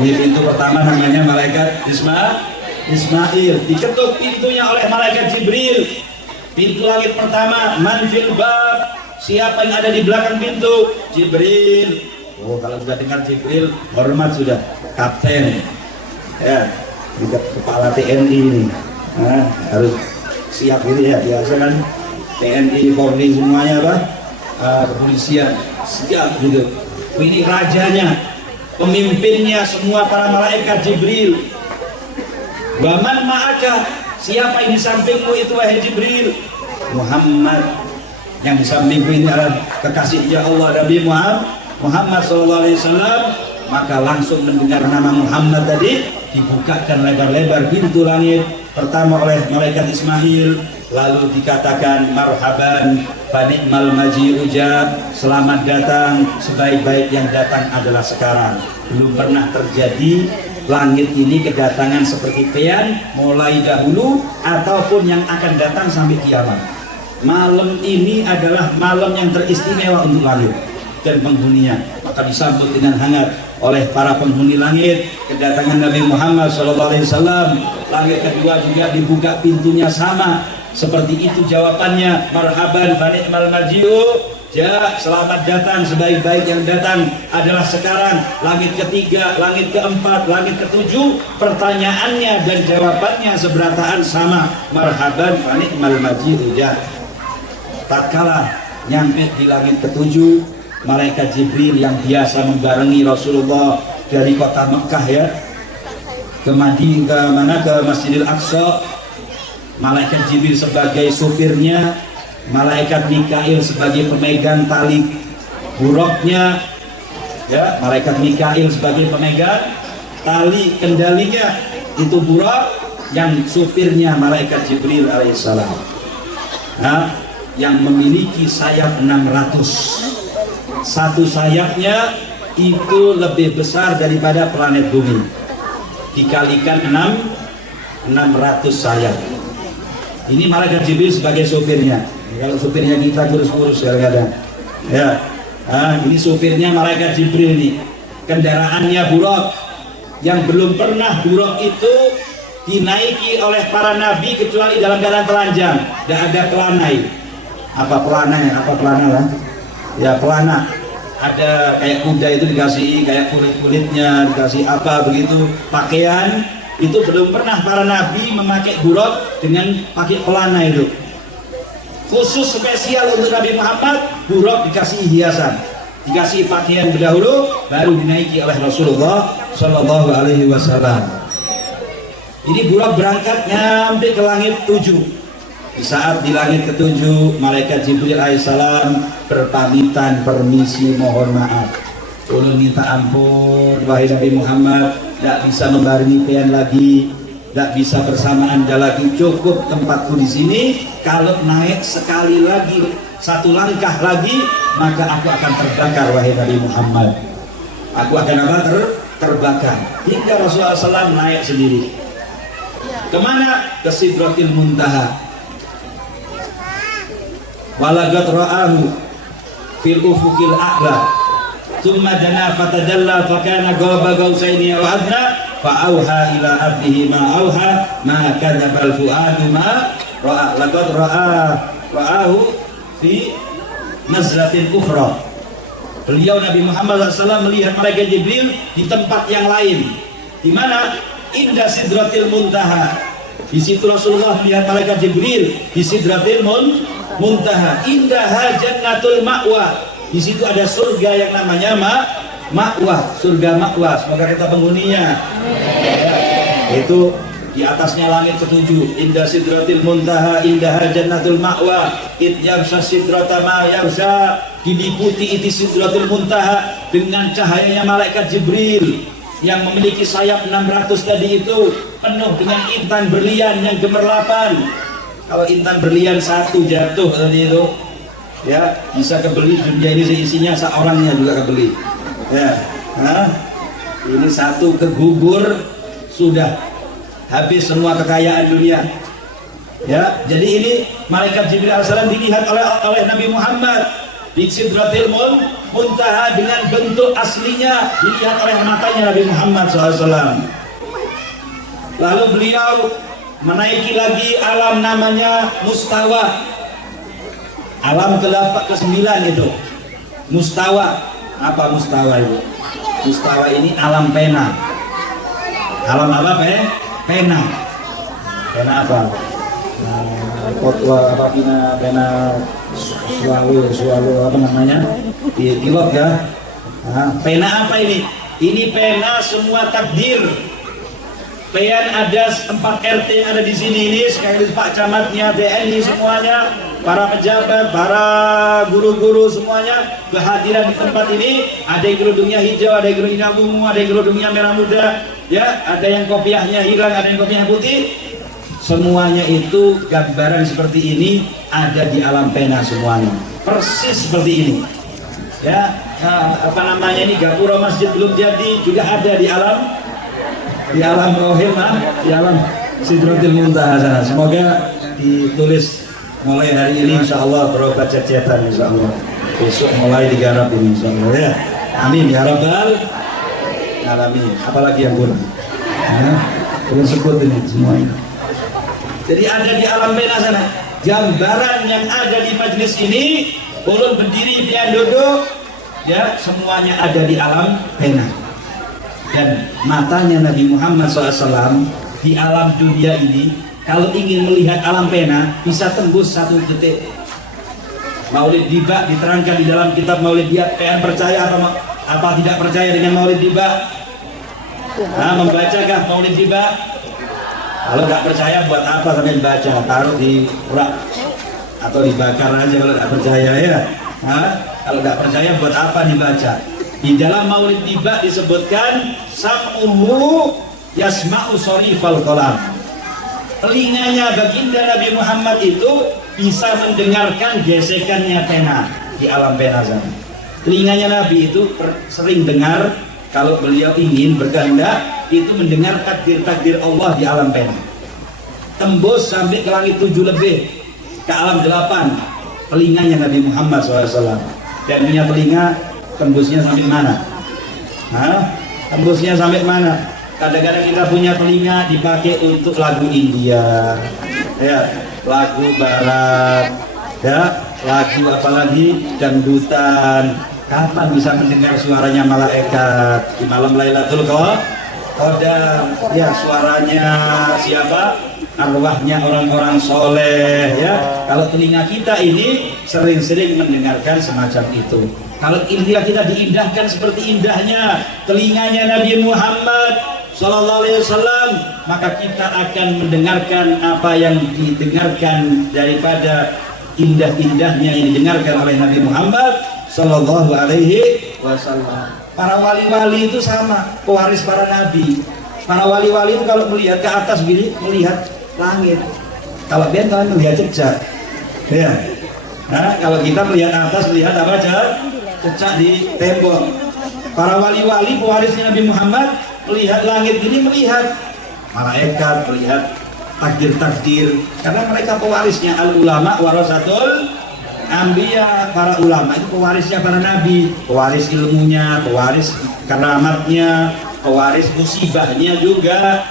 Ini pintu pertama namanya malaikat Ismail, diketuk pintunya oleh malaikat Jibril. Pintu langit pertama, manfil bab, siapa yang ada di belakang pintu? Jibril. Oh, kalau sudah dengar Jibril, hormat sudah, kapten. Ya, kepala TNI ini. Harus siap ini ya, biasa kan TNI, Polri semuanya apa? Kepolisian siap gitu. Ini rajanya, pemimpinnya semua para malaikat Jibril. Waman ma'aka, siapa yang di sampingmu itu wahai Jibril? Muhammad. Yang di sampingmu ini adalah kekasihnya Allah Nabi Muhammad SAW. Maka langsung mendengar nama Muhammad tadi, dibukakan lebar-lebar pintu langit pertama oleh malaikat Ismail. Lalu dikatakan marhaban fani'mal maji'u ujab, selamat datang, sebaik-baik yang datang adalah sekarang. Belum pernah terjadi langit ini kedatangan seperti pean mulai dahulu ataupun yang akan datang sampai kiamat. Malam ini adalah malam yang teristimewa untuk langit dan penghuninya. Maka disambut dengan hangat oleh para penghuni langit kedatangan Nabi Muhammad SAW. Langit kedua juga dibuka pintunya sama seperti itu jawabannya, marhaban fa ni'mal maji'u. Ya, selamat datang, sebaik-baik yang datang adalah sekarang. Langit ketiga, langit keempat, langit ketujuh, pertanyaannya dan jawabannya seberataan sama, marhaban fa ni'mal maji'u. Ya, tatkala nyampe di langit ketujuh, malaikat Jibril yang biasa membarengi Rasulullah dari kota Mekah ya ke Masjidil Aqsa, malaikat Jibril sebagai supirnya malaikat Mikail sebagai pemegang tali buruknya, ya, malaikat Mikail sebagai pemegang tali kendalinya itu buruk, yang supirnya malaikat Jibril alaihissalam, nah, yang memiliki sayap 600. Satu sayapnya itu lebih besar daripada planet bumi, dikalikan 600 sayap. Ini malaikat Jibril sebagai supirnya. Kalau supirnya kita kurus-kurus kadang-kadang, ya, nah, ini supirnya malaikat Jibril ini. Kendaraannya buruk, yang belum pernah buruk itu dinaiki oleh para nabi kecuali dalam keadaan telanjang, tidak ada pelanai. Apa pelana ya? Apa pelana lah? Ya, pelana. Ada kayak kuda itu dikasih kayak kulit-kulitnya, dikasih apa begitu, pakaian. Itu belum pernah para nabi memakai buruk dengan pakai pelana itu. Khusus spesial untuk Nabi Muhammad, buruk dikasih hiasan, dikasih pakaian berdahulu, baru dinaiki oleh Rasulullah Shallallahu Alaihi Wasallam. Ini buruk berangkat nyampe ke langit 7. Di saat di langit ke-7, malaikat Jibril alaihissalam berpamitan, permisi, mohon maaf, ulun minta ampun wahai Nabi Muhammad, tidak bisa membarengi pian lagi, tidak bisa bersama Anda lagi, cukup tempatku di sini. Kalau naik sekali lagi, satu langkah lagi, maka aku akan terbakar wahai Nabi Muhammad. Aku akan apa? Terbakar. Hingga Rasulullah SAW naik sendiri. Kemana? Ke Sidratil Muntaha. Walagat ra'ahu fil ufuqil a'la thumma dana fatadalla fakana qaba qausaini aw adna fa auha ila abdihi ma auha ma kadzabal fuadu ma ra'a. Laqad ra'ahu fi nazratin ukhra. Beliau Nabi Muhammad SAW melihat malaikat Jibril di tempat yang lain. Di mana? Indah Sidratil Muntaha. Di situ Rasulullah melihat malaikat Jibril di Sidratil Muntaha. Indah Jannatul Ma'wa. Di situ ada surga yang namanya Ma'wa, surga Ma'wa. Semoga kita penghuninya. Itu di atasnya langit ke-7. Indah Sidratil Muntaha, Indah Jannatul Ma'wa. Idyamsa Sidrata ma yarsha. Diliputi iti Sidratil Muntaha dengan cahayanya malaikat Jibril yang memiliki sayap 600 tadi itu, penuh dengan intan berlian yang gemerlapan. Kalau intan berlian satu jatuh tadi itu, ya, bisa kebeli dunia ini seisinya, seorangnya juga kebeli. Ya, nah, ini satu kegugur sudah habis semua kekayaan dunia. Ya, jadi ini malaikat Jibril alaihissalam dilihat oleh Nabi Muhammad di Sidratil Muntaha dengan bentuk aslinya, dilihat oleh matanya Nabi Muhammad SAW. Lalu beliau menaiki lagi alam namanya Mustawa. Alam ke-9 itu Mustawa. Apa Mustawa itu? Mustawa ini alam pena. Alam apa? Pena. Pena apa? Potwa apa, pena sualu apa namanya, pilot ya. Nah, pena apa ini? Ini pena semua takdir. Pean ada 4 RT yang ada di sini ini, sekaligus Pak Camatnya, TNI semuanya, para pejabat, para guru-guru semuanya berhadiran di tempat ini. Ada yang kerudungnya hijau, ada yang kerudungnya ungu, ada yang kerudungnya merah muda, ya, ada yang kopiahnya hilang, ada yang kopiahnya putih. Semuanya itu gambaran seperti ini ada di alam pena semuanya, persis seperti ini. Ya, apa namanya ini, gapura masjid belum jadi juga ada di alam rohim, di alam Sidratil Muntaha sana. Semoga ditulis mulai hari ini insya Allah berobat cecetan insya Allah. Besok mulai digarap ini insya Allah ya. Amin ya rabbal alamin. Apalagi yang kurang? Kurang sebut ini semuanya. Jadi ada di alam pena sana. Gambaran yang ada di majelis ini, ulun berdiri, pian duduk, ya, semuanya ada di alam pena. Dan matanya Nabi Muhammad SAW di alam dunia ini, kalau ingin melihat alam pena, bisa tembus 1 detik. Maulid Diba diterangkan di dalam kitab Maulid Diba. Kalian percaya apa tidak percaya dengan Maulid Diba? Membacakah Maulid Diba? Kalau nggak percaya buat apa sampai baca? Taruh di rak atau dibakar aja kalau tidak percaya ya. Kalau tidak percaya buat apa dibaca? Di dalam Maulid Tiba disebutkan sam'uhu yasma'u sorifal qalam. Telinganya baginda Nabi Muhammad itu bisa mendengarkan gesekannya pena di alam pena sana. Telinganya Nabi itu sering dengar kalau beliau ingin berkehendak itu mendengar takdir-takdir Allah di alam pena. Tembus sampai ke langit 7 lebih, ke alam 8. Telinganya Nabi Muhammad SAW. Dan punya telinga tembusnya sampai mana? Tembusnya sampai mana? Kadang-kadang kita punya telinga dipakai untuk lagu India, ya, lagu Barat, ya, lagu apalagi dangdutan. Kapan bisa mendengar suaranya malaikat di malam Lailatul Qadar? Ya, suaranya siapa? Arwahnya orang-orang soleh, ya. Kalau telinga kita ini sering-sering mendengarkan semacam itu. Kalau telinga kita diindahkan seperti indahnya telinganya Nabi Muhammad Sallallahu Alaihi Wasallam, maka kita akan mendengarkan apa yang didengarkan daripada indah-indahnya yang didengarkan oleh Nabi Muhammad Sallallahu Alaihi Wasallam. Para wali-wali itu sama, pewaris para nabi. Para wali-wali itu kalau melihat ke atas gini, melihat langit. Kalau biar kalian melihat jejak, ya. Kalau kita melihat atas, melihat apa aja? Jejak di tembok. Para wali-wali pewarisnya Nabi Muhammad melihat langit ini, melihat malaikat, melihat takdir-takdir, karena mereka pewarisnya. Al ulama warasatul anbiya, para ulama itu pewarisnya para nabi, pewaris ilmunya, pewaris keramatnya, pewaris musibahnya juga,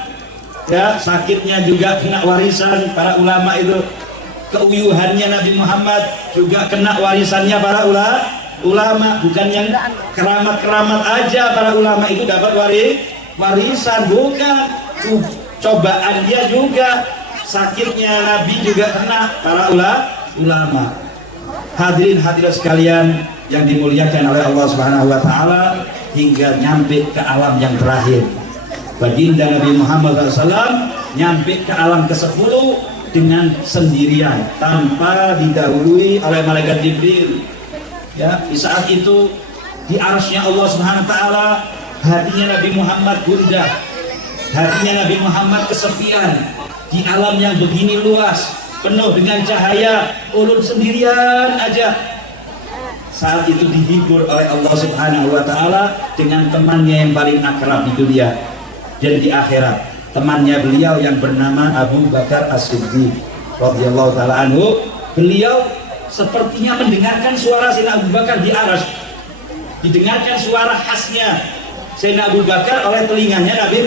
ya, sakitnya juga kena warisan para ulama itu. Keuyuhannya Nabi Muhammad juga kena warisannya para ulama. Bukan yang keramat-keramat aja para ulama itu dapat warisan, bukan. Cobaan dia juga, sakitnya Nabi juga kena para ulama. Hadirin hadirat sekalian yang dimuliakan oleh Allah Subhanahu wa taala, hingga nyampe ke alam yang terakhir. Baginda Nabi Muhammad SAW nyampe ke alam ke-10 dengan sendirian, tanpa didahului oleh malaikat Jibril. Ya, di saat itu di arsy-Nya Allah Subhanahu wa taala, hatinya Nabi Muhammad gundah. Hatinya Nabi Muhammad kesepian di alam yang begini luas, penuh dengan cahaya, ulun sendirian aja. Saat itu dihibur oleh Allah Subhanahu wa taala dengan temannya yang paling akrab di dunia dan di akhirat. Temannya beliau yang bernama Abu Bakar As-Siddiq radhiyallahu taala anhu. Beliau sepertinya mendengarkan suara Sayyidina Abu Bakar di arsy. Didengarkan suara khasnya Sayyidina Abu Bakar oleh telinganya Nabi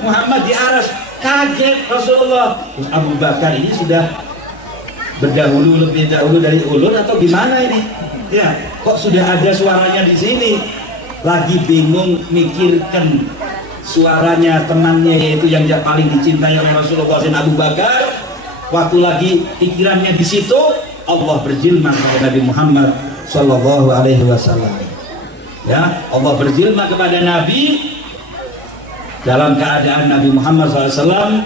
Muhammad di arsy. Kaget Rasulullah. Abu Bakar ini sudah berdahulu, lebih dahulu dari ulun atau gimana ini? Ya, kok sudah ada suaranya di sini? Lagi bingung mikirkan suaranya temannya, yaitu yang paling dicintai oleh Rasulullah, Sayyidina Abu Bakar. Waktu lagi pikirannya di situ, Allah berjilma kepada Nabi Muhammad Sallallahu Alaihi Wasallam. Ya, Allah berjilma kepada Nabi dalam keadaan Nabi Muhammad SAW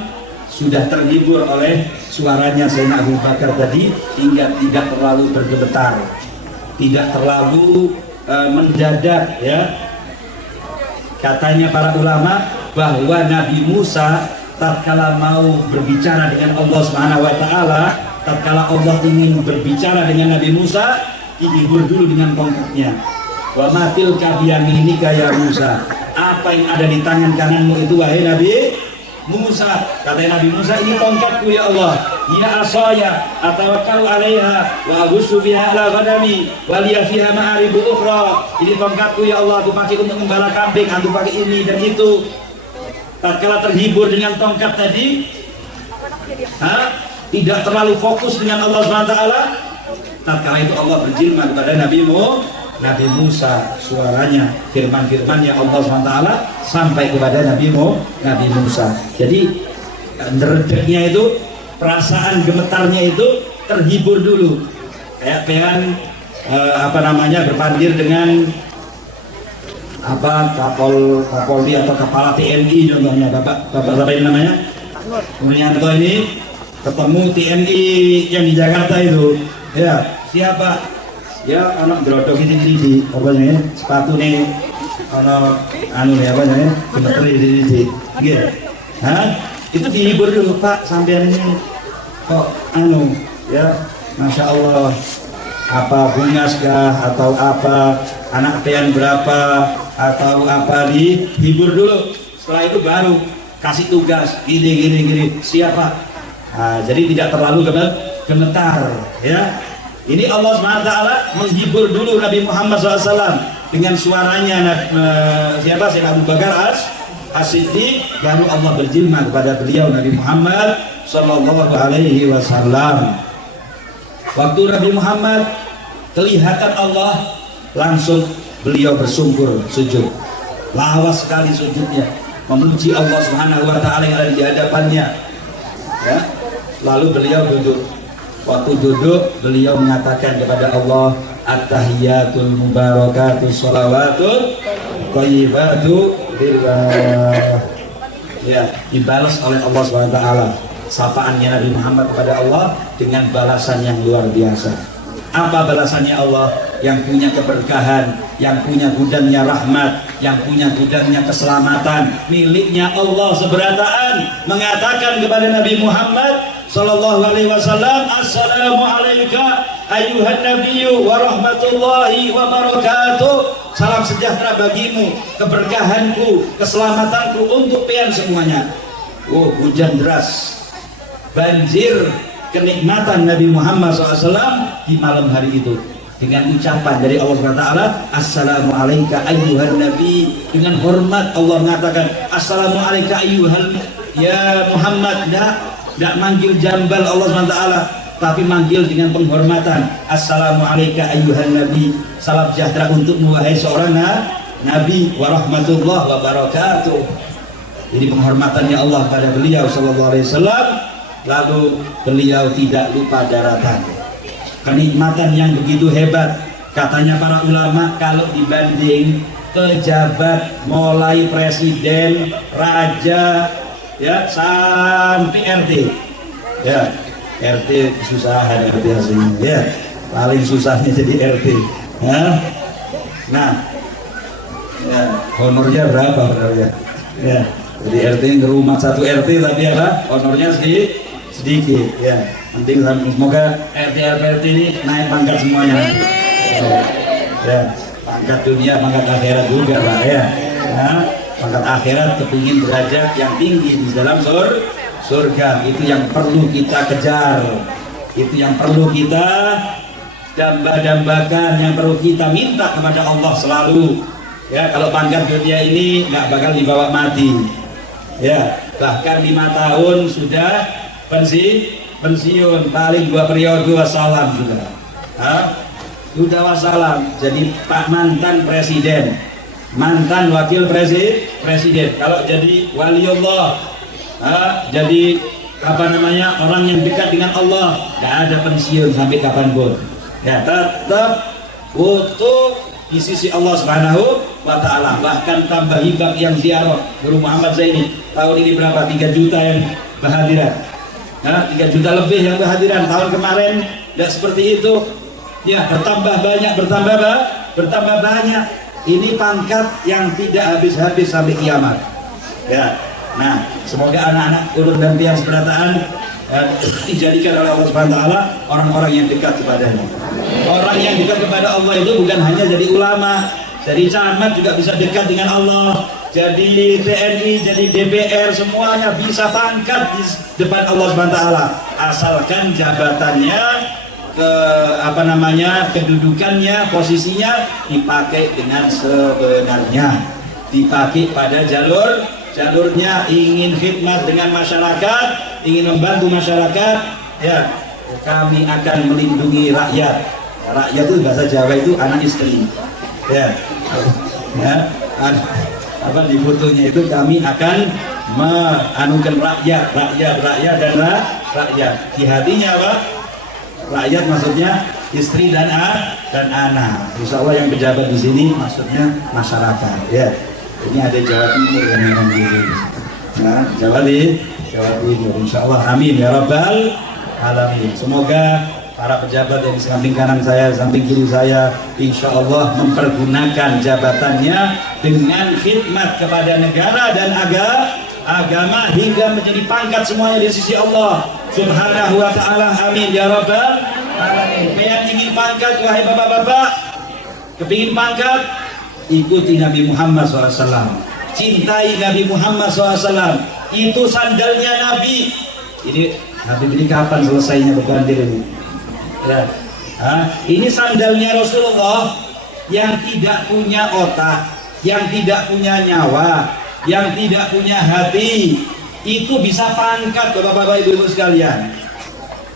sudah terhibur oleh suaranya Sayyidina Abu Bakar tadi, hingga tidak terlalu bergemetar, tidak terlalu mendadak. Ya, katanya para ulama bahwa Nabi Musa tatkala mau berbicara dengan Allah Subhanahu wa taala, tatkala Allah ingin berbicara dengan Nabi Musa, dihibur dulu dengan tongkatnya. Wa matil kabiyaminika ya Musa, apa yang ada di tangan kananmu itu wahai Nabi Musa. Kata Nabi Musa, ini tongkatku ya Allah, ya asaya atawakkal alaiha wa abussu biha ala ghadami wa liya fiha ma'aribu ukhra. Ini tongkatku ya Allah, aku pakai untuk membala kambing, aku pakai ini dan itu. Tatkala terhibur dengan tongkat tadi, tidak terlalu fokus dengan Allah SWT. Tatkala itu Allah berjilma kepada Nabi Musa, suaranya, firman-firmannya Allah SWT sampai kepada Nabi Musa. Jadi neredeknya itu, perasaan gemetarnya itu terhibur dulu. Kayak pengen berpandir dengan Kapolri atau kepala TNI contohnya, Bapak siapa ini namanya? Mulyanto ini ketemu TNI yang di Jakarta itu, ya siapa? Ya anak gerodok ini di apa namanya sepatu nih, anu nih apa namanya gemeteri di, gitu. Hah? Itu dihibur dulu Pak, sampean ini kok anu ya, masya Allah, apa bungas kah atau apa, anak pian berapa atau apa, dihibur dulu. Setelah itu baru kasih tugas gini siapa. Nah, jadi tidak terlalu gemetar ya. Ini Allah SWT menghibur dulu Nabi Muhammad SAW dengan suaranya siapa? Sayyidina Abu Bakar As-Siddiq, baru Allah berjilma kepada beliau Nabi Muhammad Sallallahu Alaihi Wasallam. Waktu Nabi Muhammad kelihatan Allah, langsung beliau bersungkur sujud, lawas sekali sujudnya, memuji Allah Subhanahu Wa Taala yang ada di hadapannya. Ya. Lalu beliau duduk. Waktu duduk beliau mengatakan kepada Allah, at-tahiyatul mubarakatus sholawatut thayyibatu lillah. Ya, dibalas oleh Allah SWT safaannya Nabi Muhammad kepada Allah dengan balasan yang luar biasa. Apa balasannya Allah? Yang punya keberkahan, yang punya gudangnya rahmat, yang punya gudangnya keselamatan, miliknya Allah seberataan, mengatakan kepada Nabi Muhammad Sallallahu Alaihi Wasallam, assalamu alayka ayyuhan nabiyyu wa rahmatullahi wa barakatuh. Salam sejahtera bagimu, keberkahanku, keselamatanku untuk pian semuanya. Oh, hujan deras, banjir kenikmatan Nabi Muhammad SAW di malam hari itu dengan ucapan dari Allah SWT, assalamu alayka ayyuhan nabi. Dengan hormat Allah mengatakan assalamu alayka ayyuhan ya Muhammad. Tidak manggil jambal Allah SWT, tapi manggil dengan penghormatan, assalamu alayka ayyuhan nabi. Salam sejahtera untukmu wahai seorang nabi, wa rahmatullah wa barakatuh. Jadi penghormatannya Allah pada beliau Sallallahu Alaihi Wasallam. Lalu beliau tidak lupa daratan, kenikmatan yang begitu hebat. Katanya para ulama, kalau dibanding pejabat mulai presiden, raja, ya sampai RT, ya RT kesusahan, RT hasilnya ya paling susahnya jadi RT ya. Nah ya, honornya berapa ya, jadi RT ke rumah satu RT tapi apa honornya sedikit ya. Penting semoga RT ini naik pangkat semuanya ya, pangkat dunia, pangkat akhirat juga Pak ya. Nah, pangkat akhirat kepingin derajat yang tinggi di dalam surga. Itu yang perlu kita kejar, itu yang perlu kita damba-dambakan, yang perlu kita minta kepada Allah selalu ya. Kalau pangkat dunia ini nggak bakal dibawa mati ya, bahkan 5 tahun sudah pensiun, paling 2 periode wassalam sudah wassalam. Jadi Pak mantan presiden, mantan wakil presiden, kalau jadi waliullah, jadi apa namanya, orang yang dekat dengan Allah, nggak ada pensiun sampai kapanpun ya, tetap utuh di sisi Allah Subhanahu wa Ta'ala. Bahkan tambah hibah yang ziarah Guru Muhammad Zaini tahun ini berapa, 3 juta yang berhadiran, 3 juta lebih yang berhadiran. Tahun kemarin tidak seperti itu ya, bertambah banyak. Ini pangkat yang tidak habis-habis sampai kiamat ya. Nah, semoga anak-anak ulun dan pian seberataan dijadikan oleh Allah Subhanahu wa Ta'ala orang-orang yang dekat kepadanya. Orang yang dekat kepada Allah itu bukan hanya jadi ulama, jadi camat juga bisa dekat dengan Allah, jadi TNI, jadi DPR, semuanya bisa pangkat di depan Allah Subhanahu wa Ta'ala, asalkan jabatannya, kedudukannya, posisinya dipakai dengan sebenarnya, dipakai pada jalurnya. Ingin khidmat dengan masyarakat, ingin membantu masyarakat ya, kami akan melindungi rakyat. Rakyat itu bahasa Jawa itu anak istri ya, apa di fotonya itu, kami akan menganukan rakyat dan rakyat. Di hatinya apa? Rakyat maksudnya istri dan anak. Insya Allah yang pejabat di sini maksudnya masyarakat ya. Ini ada Jawa Timur yang ngomong gitu Nah, Jawa Timur, insya Allah, amin ya rabbal alamin. Semoga para pejabat yang di samping kanan saya, samping kiri saya, insya Allah mempergunakan jabatannya dengan khidmat kepada negara dan agama hingga menjadi pangkat semuanya di sisi Allah Subhanahu wa ta'ala, amin ya rabbal alamin. Yang ingin pangkat, wahai bapak-bapak, kepingin pangkat, ikuti Nabi Muhammad SAW, cintai Nabi Muhammad SAW. Itu sandalnya Nabi. Ini kapan selesainya berbandir ini? Ya. Ini sandalnya Rasulullah yang tidak punya otak, yang tidak punya nyawa, yang tidak punya hati. Itu bisa pangkat, bapak-bapak, ibu-ibu sekalian.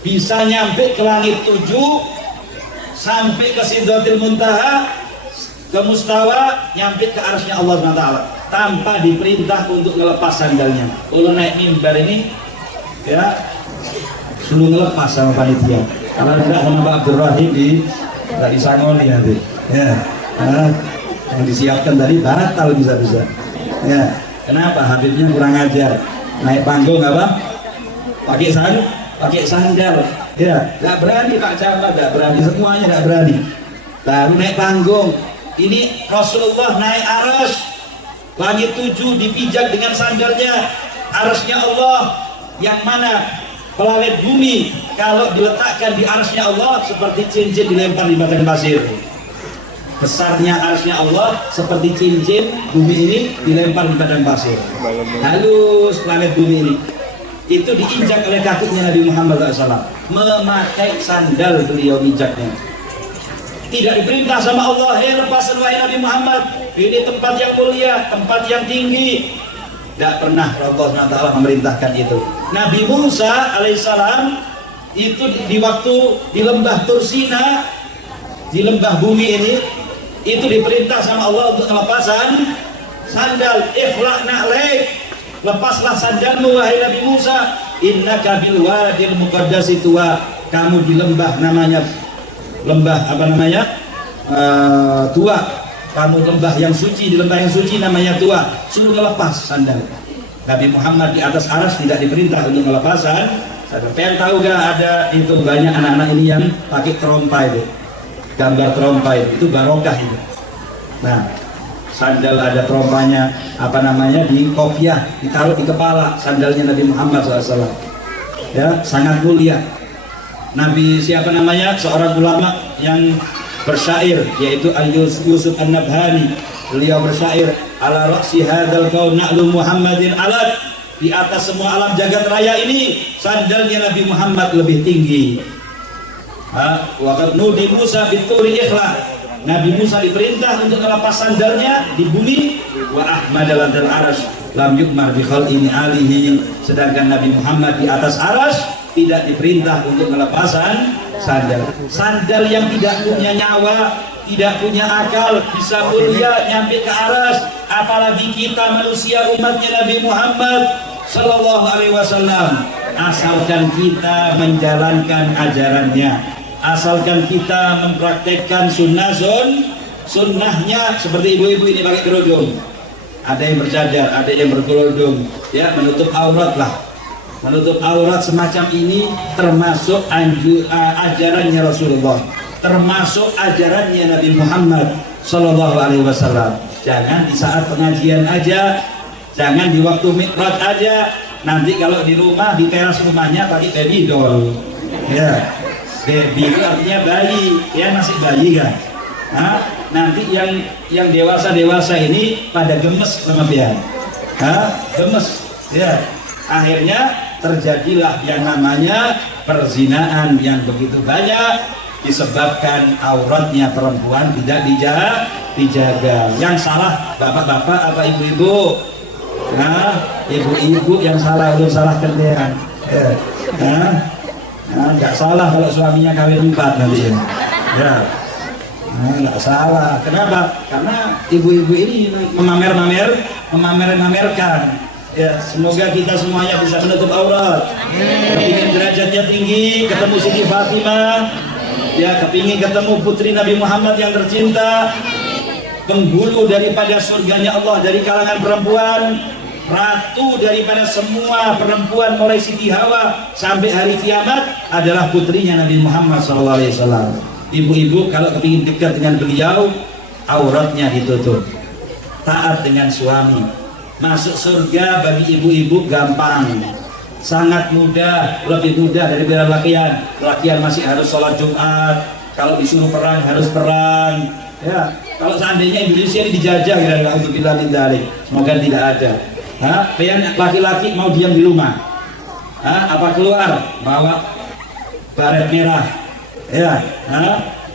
Bisa nyampe ke langit 7, sampai ke Sidratil Muntaha, ke Mustawa, nyampe ke arsy Allah SWT, tanpa diperintah untuk ngelepas sandalnya. Kalau naik mimbar ini, ya, suruh ngelepas sama panitia. Kalau tidak sama Pak Abdul Rahim tidak disangoni nanti. Ya, yang disiapkan tadi batal bisa-bisa. Ya, kenapa? Habibnya kurang ajar. Naik panggung apa? Pakai sandal. Ya, nggak berani Pak Camat, nggak berani, semuanya nggak berani. Baru naik panggung. Ini Rasulullah naik arsy langit 7, dipijak dengan sandalnya. Arsy-nya Allah yang mana planet bumi kalau diletakkan di arsy-nya Allah seperti cincin dilempar di batang pasir. Besarnya arsy-nya Allah seperti cincin bumi ini dilempar di batang pasir. Halus planet bumi ini. Itu diinjak oleh kakinya Nabi Muhammad SAW. Memakai sandal beliau injaknya. Tidak diperintah sama Allah, hei lepas wahai Nabi Muhammad, ini tempat yang mulia, tempat yang tinggi. Tidak pernah Allah SWT memerintahkan itu. Nabi Musa alaihissalam itu di waktu di lembah Tursina, di lembah bumi ini, itu diperintah sama Allah untuk melepasan sandal. Ikhla'na alaik, lepaslah sandalmu wahai Nabi Musa. Innaka bil wadil muqaddasi tuwa, kamu di lembah namanya lembah apa namanya tua, kamu lembah yang suci, di lembah yang suci namanya tua, suruh melepas sandal. Nabi Muhammad di atas arsy tidak diperintah untuk melepasan sandal. Pengen tahu gak, ada itu banyak anak-anak ini yang pakai trompa itu, gambar trompa itu barokah itu. Nah, sandal ada trompanya, apa namanya, di kopiah, ditaruh di kepala sandalnya Nabi Muhammad SAW. Ya, sangat mulia. Nabi siapa namanya, seorang ulama yang bersyair, yaitu Yusuf An-Nabhani. Beliau bersyair, ala ra'si hadzal qaum na'lu Muhammadin alat, di atas semua alam jagat raya ini sandalnya Nabi Muhammad lebih tinggi. Waqad nudi Musa bituri ikhla, Nabi Musa diperintah untuk melepas sandalnya di bumi. Wa Ahmad al arsy lam yukmar bi khalqin alihi, sedangkan Nabi Muhammad di atas arsy tidak diperintah untuk melepasan sandal. Sandal yang tidak punya nyawa, tidak punya akal, bisa mulia nyampe ke arsy, apalagi kita manusia umatnya Nabi Muhammad Sallallahu Alaihi Wasallam. Asalkan kita menjalankan ajarannya, asalkan kita mempraktekkan sunnahnya, seperti ibu-ibu ini pakai kerudung, ada yang bercadar, ada yang berkerudung, ya, menutup aurat lah. Menutup aurat semacam ini termasuk ajarannya Rasulullah, termasuk ajarannya Nabi Muhammad Sallallahu Alaihi Wasallam. Jangan di saat pengajian aja, jangan di waktu mi'raj aja. Nanti kalau di rumah, di teras rumahnya pakai baby doll, ya, baby itu artinya bayi, ya, masih bayi kan. Nanti yang dewasa ini pada gemes berlebihan, gemes, ya. Akhirnya terjadilah yang namanya perzinaan yang begitu banyak disebabkan auratnya perempuan tidak dijaga. Yang salah bapak-bapak apa ibu-ibu? Ibu-ibu yang salah, udah salahkan dia. Nggak salah kalau suaminya kawin 4 nanti ya. Nggak salah. Kenapa? Karena ibu-ibu ini memamerkan. Ya, semoga kita semuanya bisa menutup aurat. Kepingin derajatnya tinggi, ketemu Siti Fatimah, ya, kepingin ketemu putri Nabi Muhammad yang tercinta, penghulu daripada surganya Allah dari kalangan perempuan, ratu daripada semua perempuan mulai Siti Hawa sampai hari kiamat adalah putrinya Nabi Muhammad SAW. Ibu-ibu kalau kepingin dekat dengan beliau, auratnya ditutup, taat dengan suami. Masuk surga bagi ibu-ibu gampang, sangat mudah, lebih mudah daripada laki-laki. Laki-laki masih harus sholat Jumat, kalau disuruh perang harus perang. Ya, kalau seandainya Indonesia ini dijajah, untuk bilang semoga tidak ada. Laki-laki mau diam di rumah, apa keluar bawa baret merah, ya,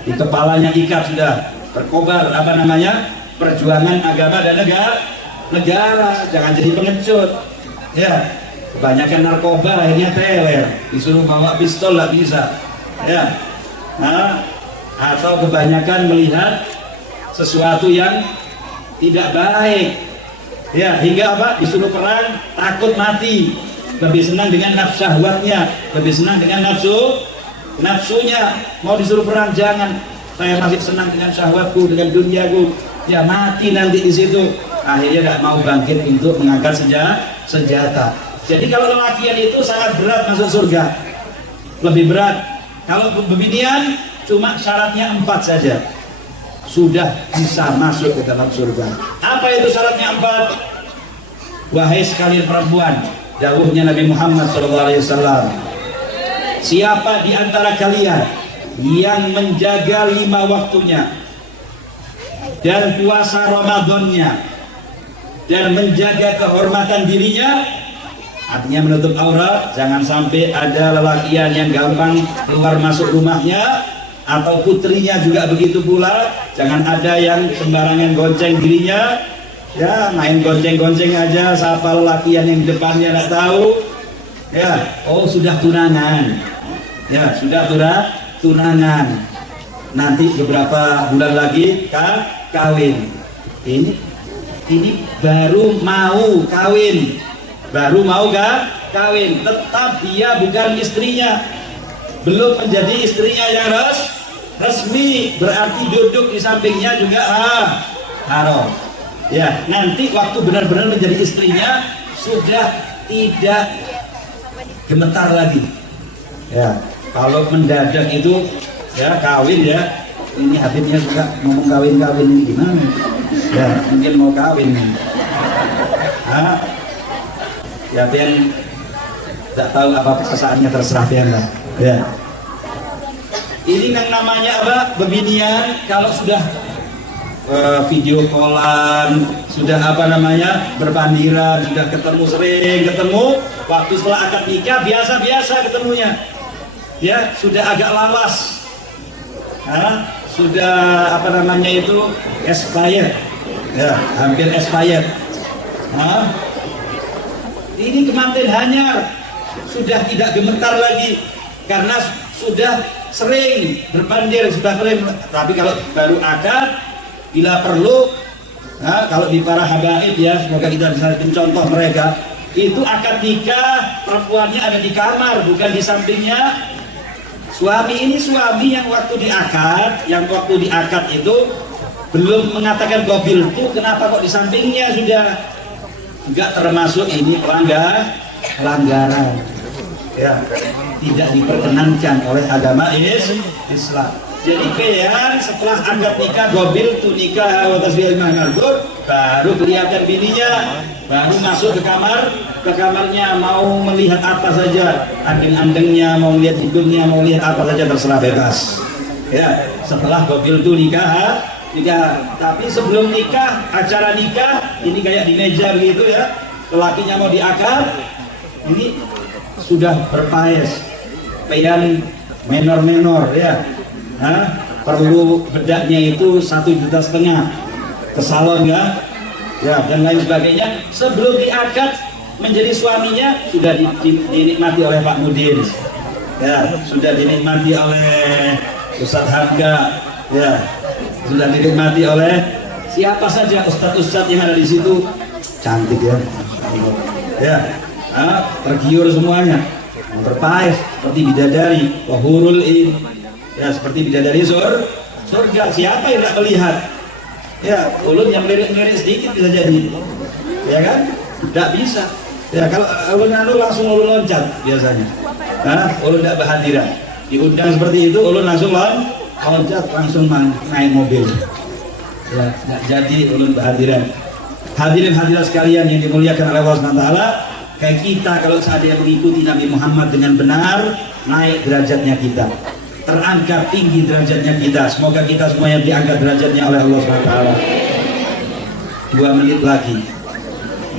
di kepalanya ikat sudah berkobar apa namanya perjuangan agama dan negara, jangan jadi pengecut, ya. Kebanyakan narkoba akhirnya teler, disuruh bawa pistol nggak bisa, ya. Atau kebanyakan melihat sesuatu yang tidak baik. Ya, hingga apa? Disuruh perang, takut mati. Lebih senang dengan nafsu syahwatnya, lebih senang dengan nafsunya. Mau disuruh perang, jangan. Saya masih senang dengan syahwatku, dengan duniaku. Ya mati nanti di situ. Akhirnya tidak mau bangkit untuk mengangkat senjata. Jadi kalau lelakian itu sangat berat masuk surga. Lebih berat. Kalau bebinian cuma syaratnya 4 saja, sudah bisa masuk ke dalam surga. Apa itu syaratnya 4? Wahai sekalian perempuan, dawuhnya Nabi Muhammad SAW, siapa di antara kalian yang menjaga 5 waktunya dan puasa Ramadannya dan menjaga kehormatan dirinya, artinya menutup aurat, jangan sampai ada lelakian yang gampang keluar masuk rumahnya, atau putrinya juga begitu pula. Jangan ada yang sembarangan gonceng dirinya, ya main gonceng-gonceng aja, siapa lelakian yang di depannya nggak tahu, ya. Oh sudah tunangan, ya sudah tunangan, nanti beberapa bulan lagi kawin. Ini baru mau kawin, tetap dia bukan istrinya, belum menjadi istrinya yang resmi, berarti duduk di sampingnya juga haram. Ya, nanti waktu benar-benar menjadi istrinya sudah tidak gemetar lagi. Ya, kalau mendadak itu ya kawin ya. Ini Habibnya suka ngomong kawin-kawin ini gimana? Ya, mungkin mau kawin. Ya, Pian tidak tahu apa perasaannya, terserah Pian lah. Ya. Ini yang namanya apa? Bebinian. Kalau sudah video callan, sudah apa namanya berpandiran, sudah sering ketemu, waktu setelah akad nikah biasa-biasa ketemunya, ya sudah agak lawas, sudah apa namanya itu expired, ya hampir expired. Ini kemanten hanyar, sudah tidak gemetar lagi karena sudah sering berpandir, sudah sering. Tapi kalau baru akad, bila perlu, kalau di para habaib ya, semoga kita bisa contoh mereka, itu akad nikah perempuannya ada di kamar, bukan di sampingnya suami. Ini suami yang waktu di akad itu belum mengatakan gobil tuh, kenapa kok di sampingnya sudah? Enggak termasuk ini pelanggaran, ya tidak diperkenankan oleh agama Islam. Jadi pean setelah akad nikah gobil tu nikah wa tasbih al-marbur, baru kelihatan bininya, baru masuk ke kamarnya, mau melihat apa saja, andeng-andengnya, mau melihat hidungnya, mau lihat apa saja, terserah bebas. Ya, setelah gobil tu nikah. Tapi sebelum nikah, acara nikah ini kayak di meja begitu ya, lelakinya mau diakad, ini sudah berpaes, pean menor ya. Perlu bedaknya itu 1,5 juta ke salon ya, dan lain sebagainya. Sebelum diakad menjadi suaminya sudah dinikmati oleh Pak Mudin, ya sudah dinikmati oleh Ustadz Hamga, ya sudah dinikmati oleh siapa saja ustadz-ustadz yang ada di situ, cantik ya, tergiur semuanya, berpaes seperti bidadari, wahurul in. Ya seperti bidadari surga. Siapa yang tidak melihat? Ya ulun yang melirik-melirik sedikit bisa jadi, ya kan? Tidak bisa. Ya kalau ulun anu langsung ulun loncat biasanya. Ulun tidak berhadiran. Diundang seperti itu, ulun langsung loncat, langsung naik mobil. Ya, nggak jadi ulun berhadiran. Hadirin hadirat sekalian yang dimuliakan oleh Allah SWT, kayak kita kalau seandainya mengikuti Nabi Muhammad dengan benar, naik derajatnya kita, terangkat tinggi derajatnya kita. Semoga kita semuanya diangkat derajatnya oleh Allah SWT. 2 menit lagi,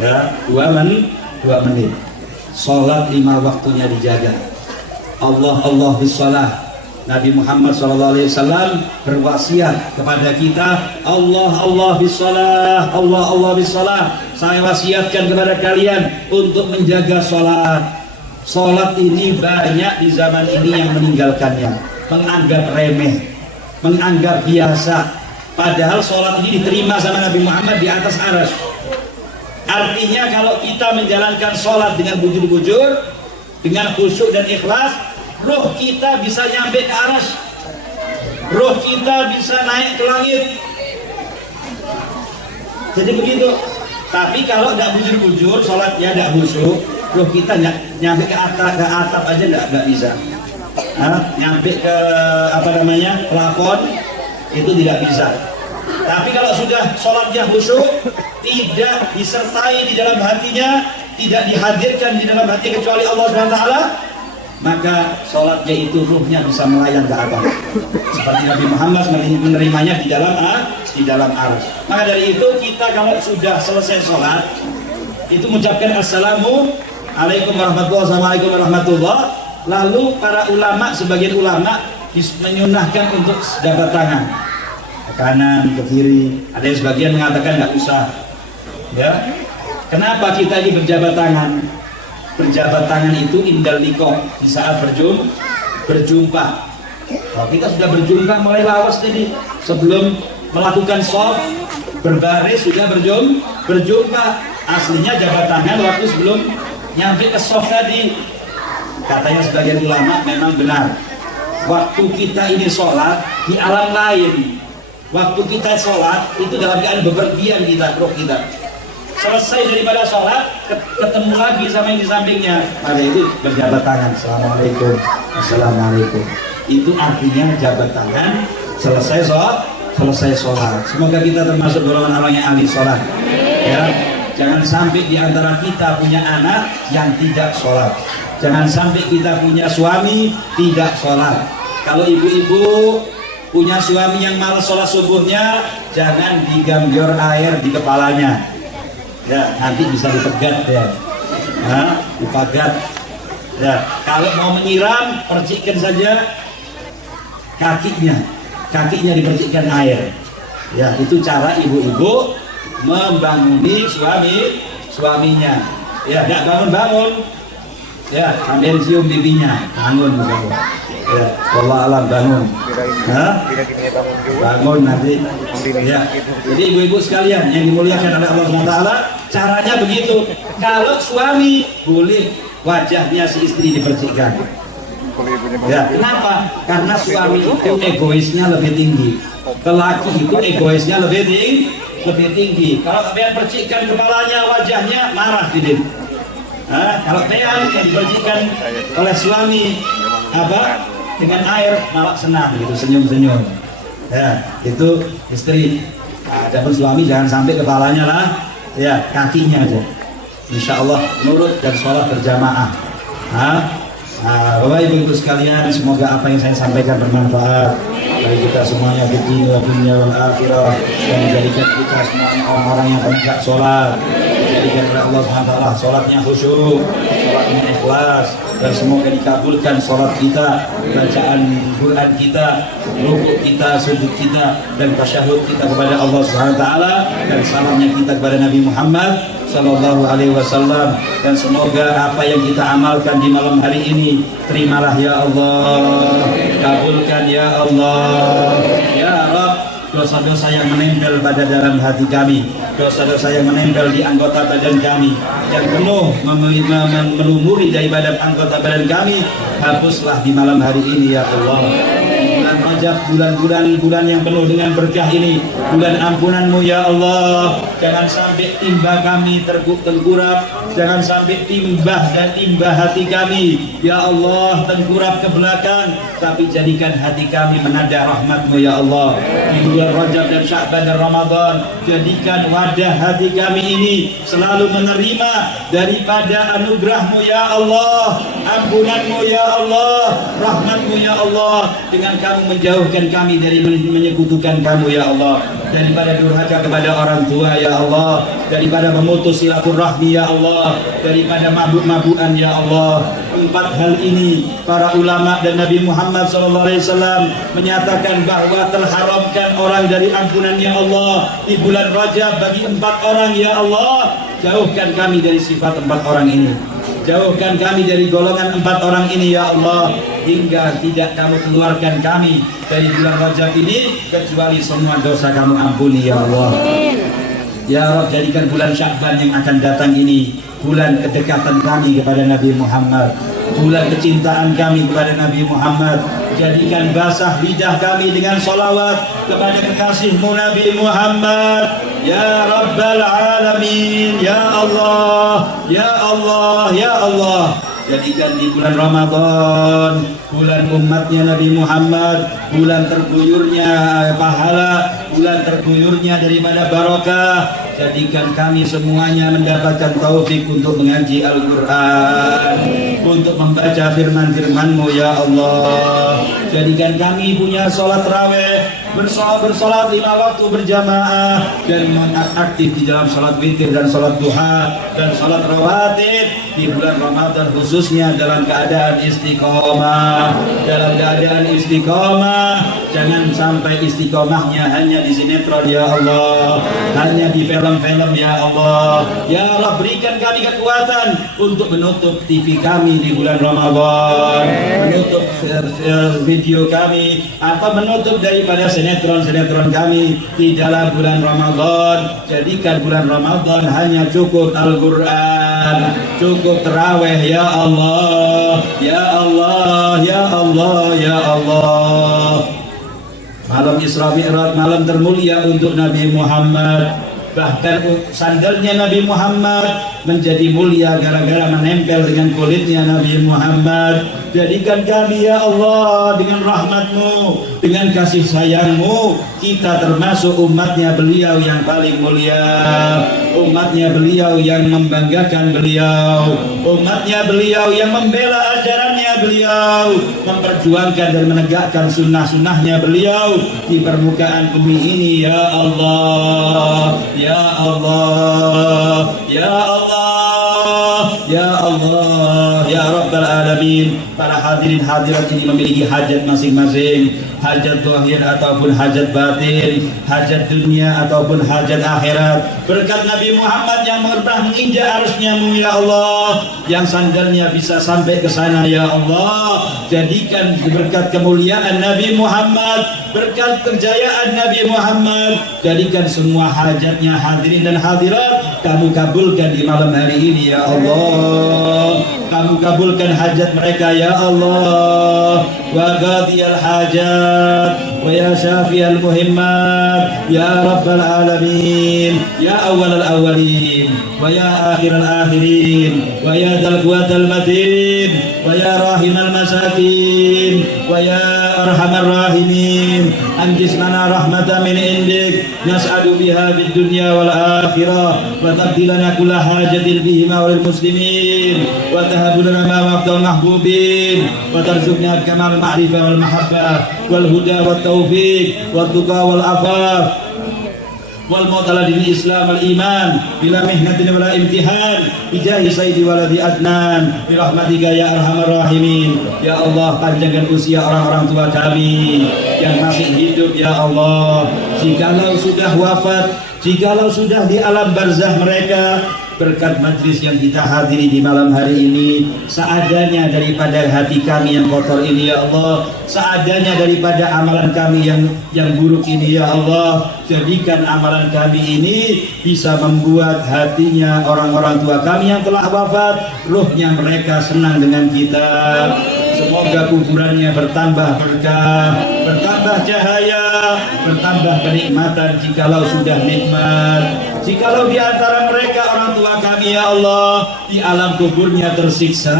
ya, 2 menit. Sholat 5 waktunya dijaga. Allah bisalah. Nabi Muhammad SAW berwasiat kepada kita, Allah bisalah, Allah bisalah. Saya wasiatkan kepada kalian untuk menjaga sholat. Sholat ini banyak di zaman ini yang meninggalkannya, menganggap remeh, menganggap biasa. Padahal sholat ini diterima sama Nabi Muhammad di atas arsy. Artinya kalau kita menjalankan sholat dengan bujur-bujur, dengan khusyuk dan ikhlas, roh kita bisa nyampe ke arsy, roh kita bisa naik ke langit. Jadi begitu. Tapi kalau tidak bujur-bujur, sholatnya tidak khusyuk, roh kita nyampe ke atap aja tidak bisa. Nyampe ke plafon itu tidak bisa. Tapi kalau sudah sholatnya khusyuk, tidak disertai di dalam hatinya, tidak dihadirkan di dalam hati kecuali Allah SWT, maka sholatnya itu ruhnya bisa melayang ke atas. Seperti Nabi Muhammad menerimanya di dalam arsy. Maka dari itu kita kalau sudah selesai sholat, itu mengucapkan Assalamualaikum warahmatullahi. Lalu para ulama, sebagian ulama menyunahkan untuk jabat tangan ke kanan, ke kiri. Ada yang sebagian mengatakan nggak usah. Ya, kenapa kita ini berjabat tangan? Berjabat tangan itu indal liqah, di saat berjumpa. Kalau kita sudah berjumpa mulai lawas tadi, sebelum melakukan shaf berbaris sudah berjumpa. Aslinya jabat tangan waktu sebelum nyampe ke shaf tadi. Katanya sebagian ulama memang benar. Waktu kita ini sholat di alam lain, waktu kita sholat itu dalam keadaan bepergian kita, roh kita. Selesai daripada sholat, ketemu lagi sama yang di sampingnya, maka itu berjabat tangan. Assalamualaikum. Itu artinya jabat tangan selesai sholat. Semoga kita termasuk golongan orang yang ahli sholat. Ya, jangan sampai di antara kita punya anak yang tidak sholat. Jangan sampai kita punya suami tidak sholat. Kalau ibu-ibu punya suami yang malas sholat subuhnya, jangan digambior air di kepalanya. Ya, nanti bisa dipegat ya. Dipagat. Ya, kalau mau menyiram, percikkan saja kakinya dipercikkan air. Ya, itu cara ibu-ibu membanguni suaminya. Ya, tidak bangun-bangun. Ya, sambil cium pipinya, bangun misalnya. Ya, wallah alam bangun. Bangun nanti. Ya. Jadi ibu-ibu sekalian yang dimuliakan oleh Allah SWT, caranya begitu. Kalau suami boleh wajahnya si istri dipercikkan. Ya, kenapa? Karena suami itu egoisnya lebih tinggi. Lelaki itu egoisnya lebih tinggi. Kalau kalian percikkan kepalanya, wajahnya, marah tidak. Kalau kalian yang dipercikkan oleh suami dengan air, malah senang gitu, senyum-senyum. Ya, itu istri. Adapun suami jangan sampai kepalanya lah, ya kakinya aja. Insya Allah nurut dan sholat berjamaah. Bapak ibu sekalian, semoga apa yang saya sampaikan bermanfaat bagi kita semuanya di dunia wal akhirah, dan menjadikan kita semuanya orang-orang yang penegak sholat. Dijadikan oleh Allah SWT sholatnya khusyuk, sholatnya ikhlas, dan semoga dikabulkan sholat kita, bacaan Quran kita, rukuk kita, sujud kita, dan tasyahud kita kepada Allah SWT, dan salamnya kita kepada Nabi Muhammad Sallallahu Alaihi Wasallam. Dan semoga apa yang kita amalkan di malam hari ini, terimalah ya Allah, kabulkan ya Allah, ya Rabb. Dosa-dosa yang menempel pada dalam hati kami, dosa-dosa yang menempel di anggota badan kami, yang penuh melumuri daripada anggota badan kami, hapuslah di malam hari ini ya Allah. bulan Rajab, bulan yang penuh dengan berkah ini, bulan ampunanmu ya Allah. Jangan sampai timba kami tengkurap, jangan sampai timbah hati kami ya Allah tengkurap ke belakang, tapi jadikan hati kami menada rahmatmu ya Allah. Di bulan Rajab dan Sya'ban dan Ramadan, jadikan wadah hati kami ini selalu menerima daripada anugerahmu ya Allah, ampunanmu ya Allah, rahmatmu ya Allah, dengan kamu menjauhkan kami dari menyekutukan kamu ya Allah, daripada durhaka kepada orang tua ya Allah, daripada memutus silaturahmi ya Allah, daripada mabuk-mabukan ya Allah. 4 hal ini para ulama dan Nabi Muhammad SAW menyatakan bahwa terharamkan orang dari ampunan ya Allah di bulan Rajab bagi 4 orang ya Allah. Jauhkan kami dari sifat 4 orang ini, jauhkan kami dari golongan 4 orang ini ya Allah, hingga tidak kamu keluarkan kami dari bulan Rajab ini kecuali semua dosa kamu ampuni ya Allah. Ya Rabb, jadikan bulan Sya'ban yang akan datang ini bulan kedekatan kami kepada Nabi Muhammad, bulan kecintaan kami kepada Nabi Muhammad. Jadikan basah lidah kami dengan sholawat kepada kekasihmu Nabi Muhammad ya Rabbal Alamin, ya Allah, ya Allah, ya Allah. Jadikan di bulan Ramadan bulan umatnya Nabi Muhammad, bulan terguyurnya pahala, bulan terguyurnya daripada barokah. Jadikan kami semuanya mendapatkan taufik untuk mengaji Al-Quran, untuk membaca firman-firman-Mu ya Allah. Jadikan kami punya sholat tarawih, bersolat 5 waktu berjamaah, dan aktif di dalam sholat witir dan sholat duha dan sholat rawatib di bulan Ramadan, khususnya dalam keadaan istiqomah. Dalam keadaan istiqomah, jangan sampai istiqomahnya hanya di sinetron ya Allah, hanya di film-film ya Allah. Ya Allah, berikan kami kekuatan untuk menutup TV kami di bulan Ramadan, menutup video kami, atau menutup daripada sinetron kami di dalam bulan Ramadan. Jadikan bulan Ramadan hanya cukup Al-Quran, cukup terawih ya Allah, ya Allah, ya Allah, ya Allah. Malam Isra Mi'raj, malam termulia untuk Nabi Muhammad. Bahkan sandalnya Nabi Muhammad menjadi mulia gara-gara menempel dengan kulitnya Nabi Muhammad. Jadikan kami ya Allah dengan rahmat-Mu, dengan kasih sayang-Mu, kita termasuk umatnya beliau yang paling mulia, umatnya beliau yang membanggakan beliau, umatnya beliau yang membela ajarannya beliau, memperjuangkan dan menegakkan sunnah-sunnahnya beliau di permukaan bumi ini ya Allah, ya Allah, ya Allah, ya Allah, ya Rabbal Alamin. Para hadirin hadirat ini memiliki hajat masing-masing, hajat zahir ataupun hajat batin, hajat dunia ataupun hajat akhirat. Berkat Nabi Muhammad yang pernah menginjak arusnya-Mu ya Allah, yang sandalnya bisa sampai ke sana ya Allah. Jadikan berkat kemuliaan Nabi Muhammad, berkat kejayaan Nabi Muhammad, jadikan semua hajatnya hadirin dan hadirat kamu kabulkan di malam hari ini ya Allah. Kamu kabulkan hajat mereka ya Allah. Wa qadiyal hajat wa ya syafiyal muhimmat ya Rabbal Alamin, ya awwalal awwalin wa ya akhiral akhirin wa ya dzal quwwatil matin wa ya rahimal masakin wa ya arhamar rahimin. Anjis lana rahmatan min indik nas'adu biha bid dunya wal akhirah wa tabdilana kulla hajatin bihima wal muslimin wa tahabu lana ma waqtal mahbubin wa tarzuqna kamal ma'rifah wal mahabbah wal huda wat taufiq wat tuqa wal afaf wal mu'tala din Islam wal iman bila mihnatin wala imtihan bijahi sayyidi waladi adnan bi rahmatika ya arhamar rahimin. Ya Allah, panjangkan usia orang-orang tua kami yang masih hidup ya Allah. Jikalau sudah wafat, jikalau sudah di alam barzah mereka, berkat majlis yang kita hadiri di malam hari ini, seadanya daripada hati kami yang kotor ini ya Allah, seadanya daripada amalan kami yang buruk ini ya Allah, jadikan amalan kami ini bisa membuat hatinya orang-orang tua kami yang telah wafat, ruhnya mereka senang dengan kita. Semoga kuburannya bertambah berkah, bertambah cahaya, bertambah kenikmatan jikalau sudah nikmat. Jikalau di antara mereka orang tua kami ya Allah di alam kuburnya tersiksa,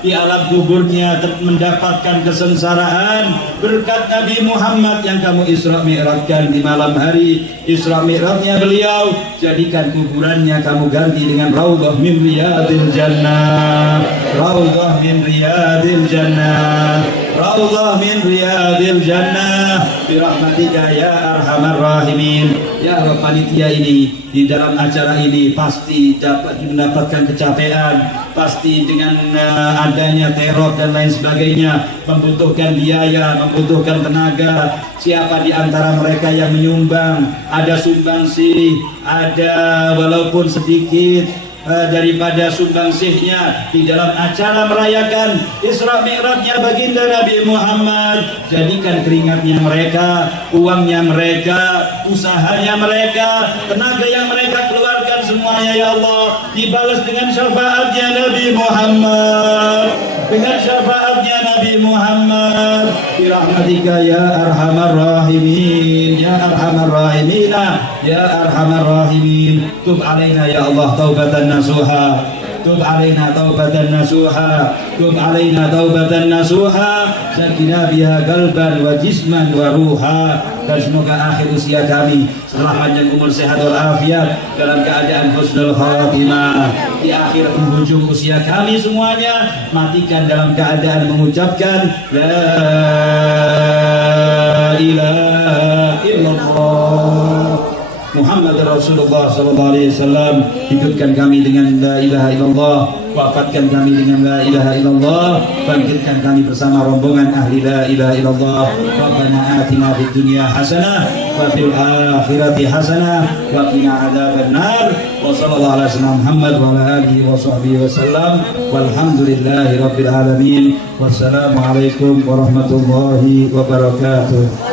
di alam kuburnya mendapatkan kesengsaraan, berkat Nabi Muhammad yang kamu Isra Mi'rajkan di malam hari Isra Mi'rajnya beliau, jadikan kuburannya kamu ganti dengan raudhah min riyadil jannah, raudhah min riyadil jannah, raudhah min riyadil jannah birahmatika ya arhamar rahimin. Ya Allah, panitia ini di dalam acara ini pasti dapat mendapatkan kecapean, pasti dengan adanya teror dan lain sebagainya membutuhkan biaya, membutuhkan tenaga. Siapa di antara mereka yang menyumbang, ada sumbangsi, ada walaupun sedikit daripada sumbangsihnya di dalam acara merayakan Isra Mi'rajnya baginda Nabi Muhammad, jadikan keringatnya mereka, uangnya mereka, usahanya mereka, tenaga yang mereka keluarkan semuanya ya Allah dibalas dengan syafaatnya Nabi Muhammad, dengan syafaatnya Nabi Muhammad birahmatika ya arhamar rahimin ya arhamar rahimin ya arhamar rahimin. Tub alaina ya Allah taubatan nasuha, tub alaina taubatan nasuha, tub alaina taubatan nasuha, sakina biha qalban wa jisman wa ruha. Dan semoga akhir usia kami setelah panjang umur sehat walafiat dalam keadaan husnul khatimah, di akhir penghujung usia kami semuanya matikan dalam keadaan mengucapkan la ilaha illallah Muhammad Rasulullah sallallahu alaihi wasallam. Hidupkan kami dengan la ilaha illallah, wafatkan kami dengan la ilaha illallah, bangkitkan kami bersama rombongan ahli la ilaha illallah. Rabbana atina fid dunya hasanah wa fil akhirati hasanah wa qina adzabannar. Wa sallallahu ala sayyidina Muhammad wa ala alihi wa sahbihi wasallam. Walhamdulillahi rabbil alamin. Wassalamu alaikum warahmatullahi wabarakatuh.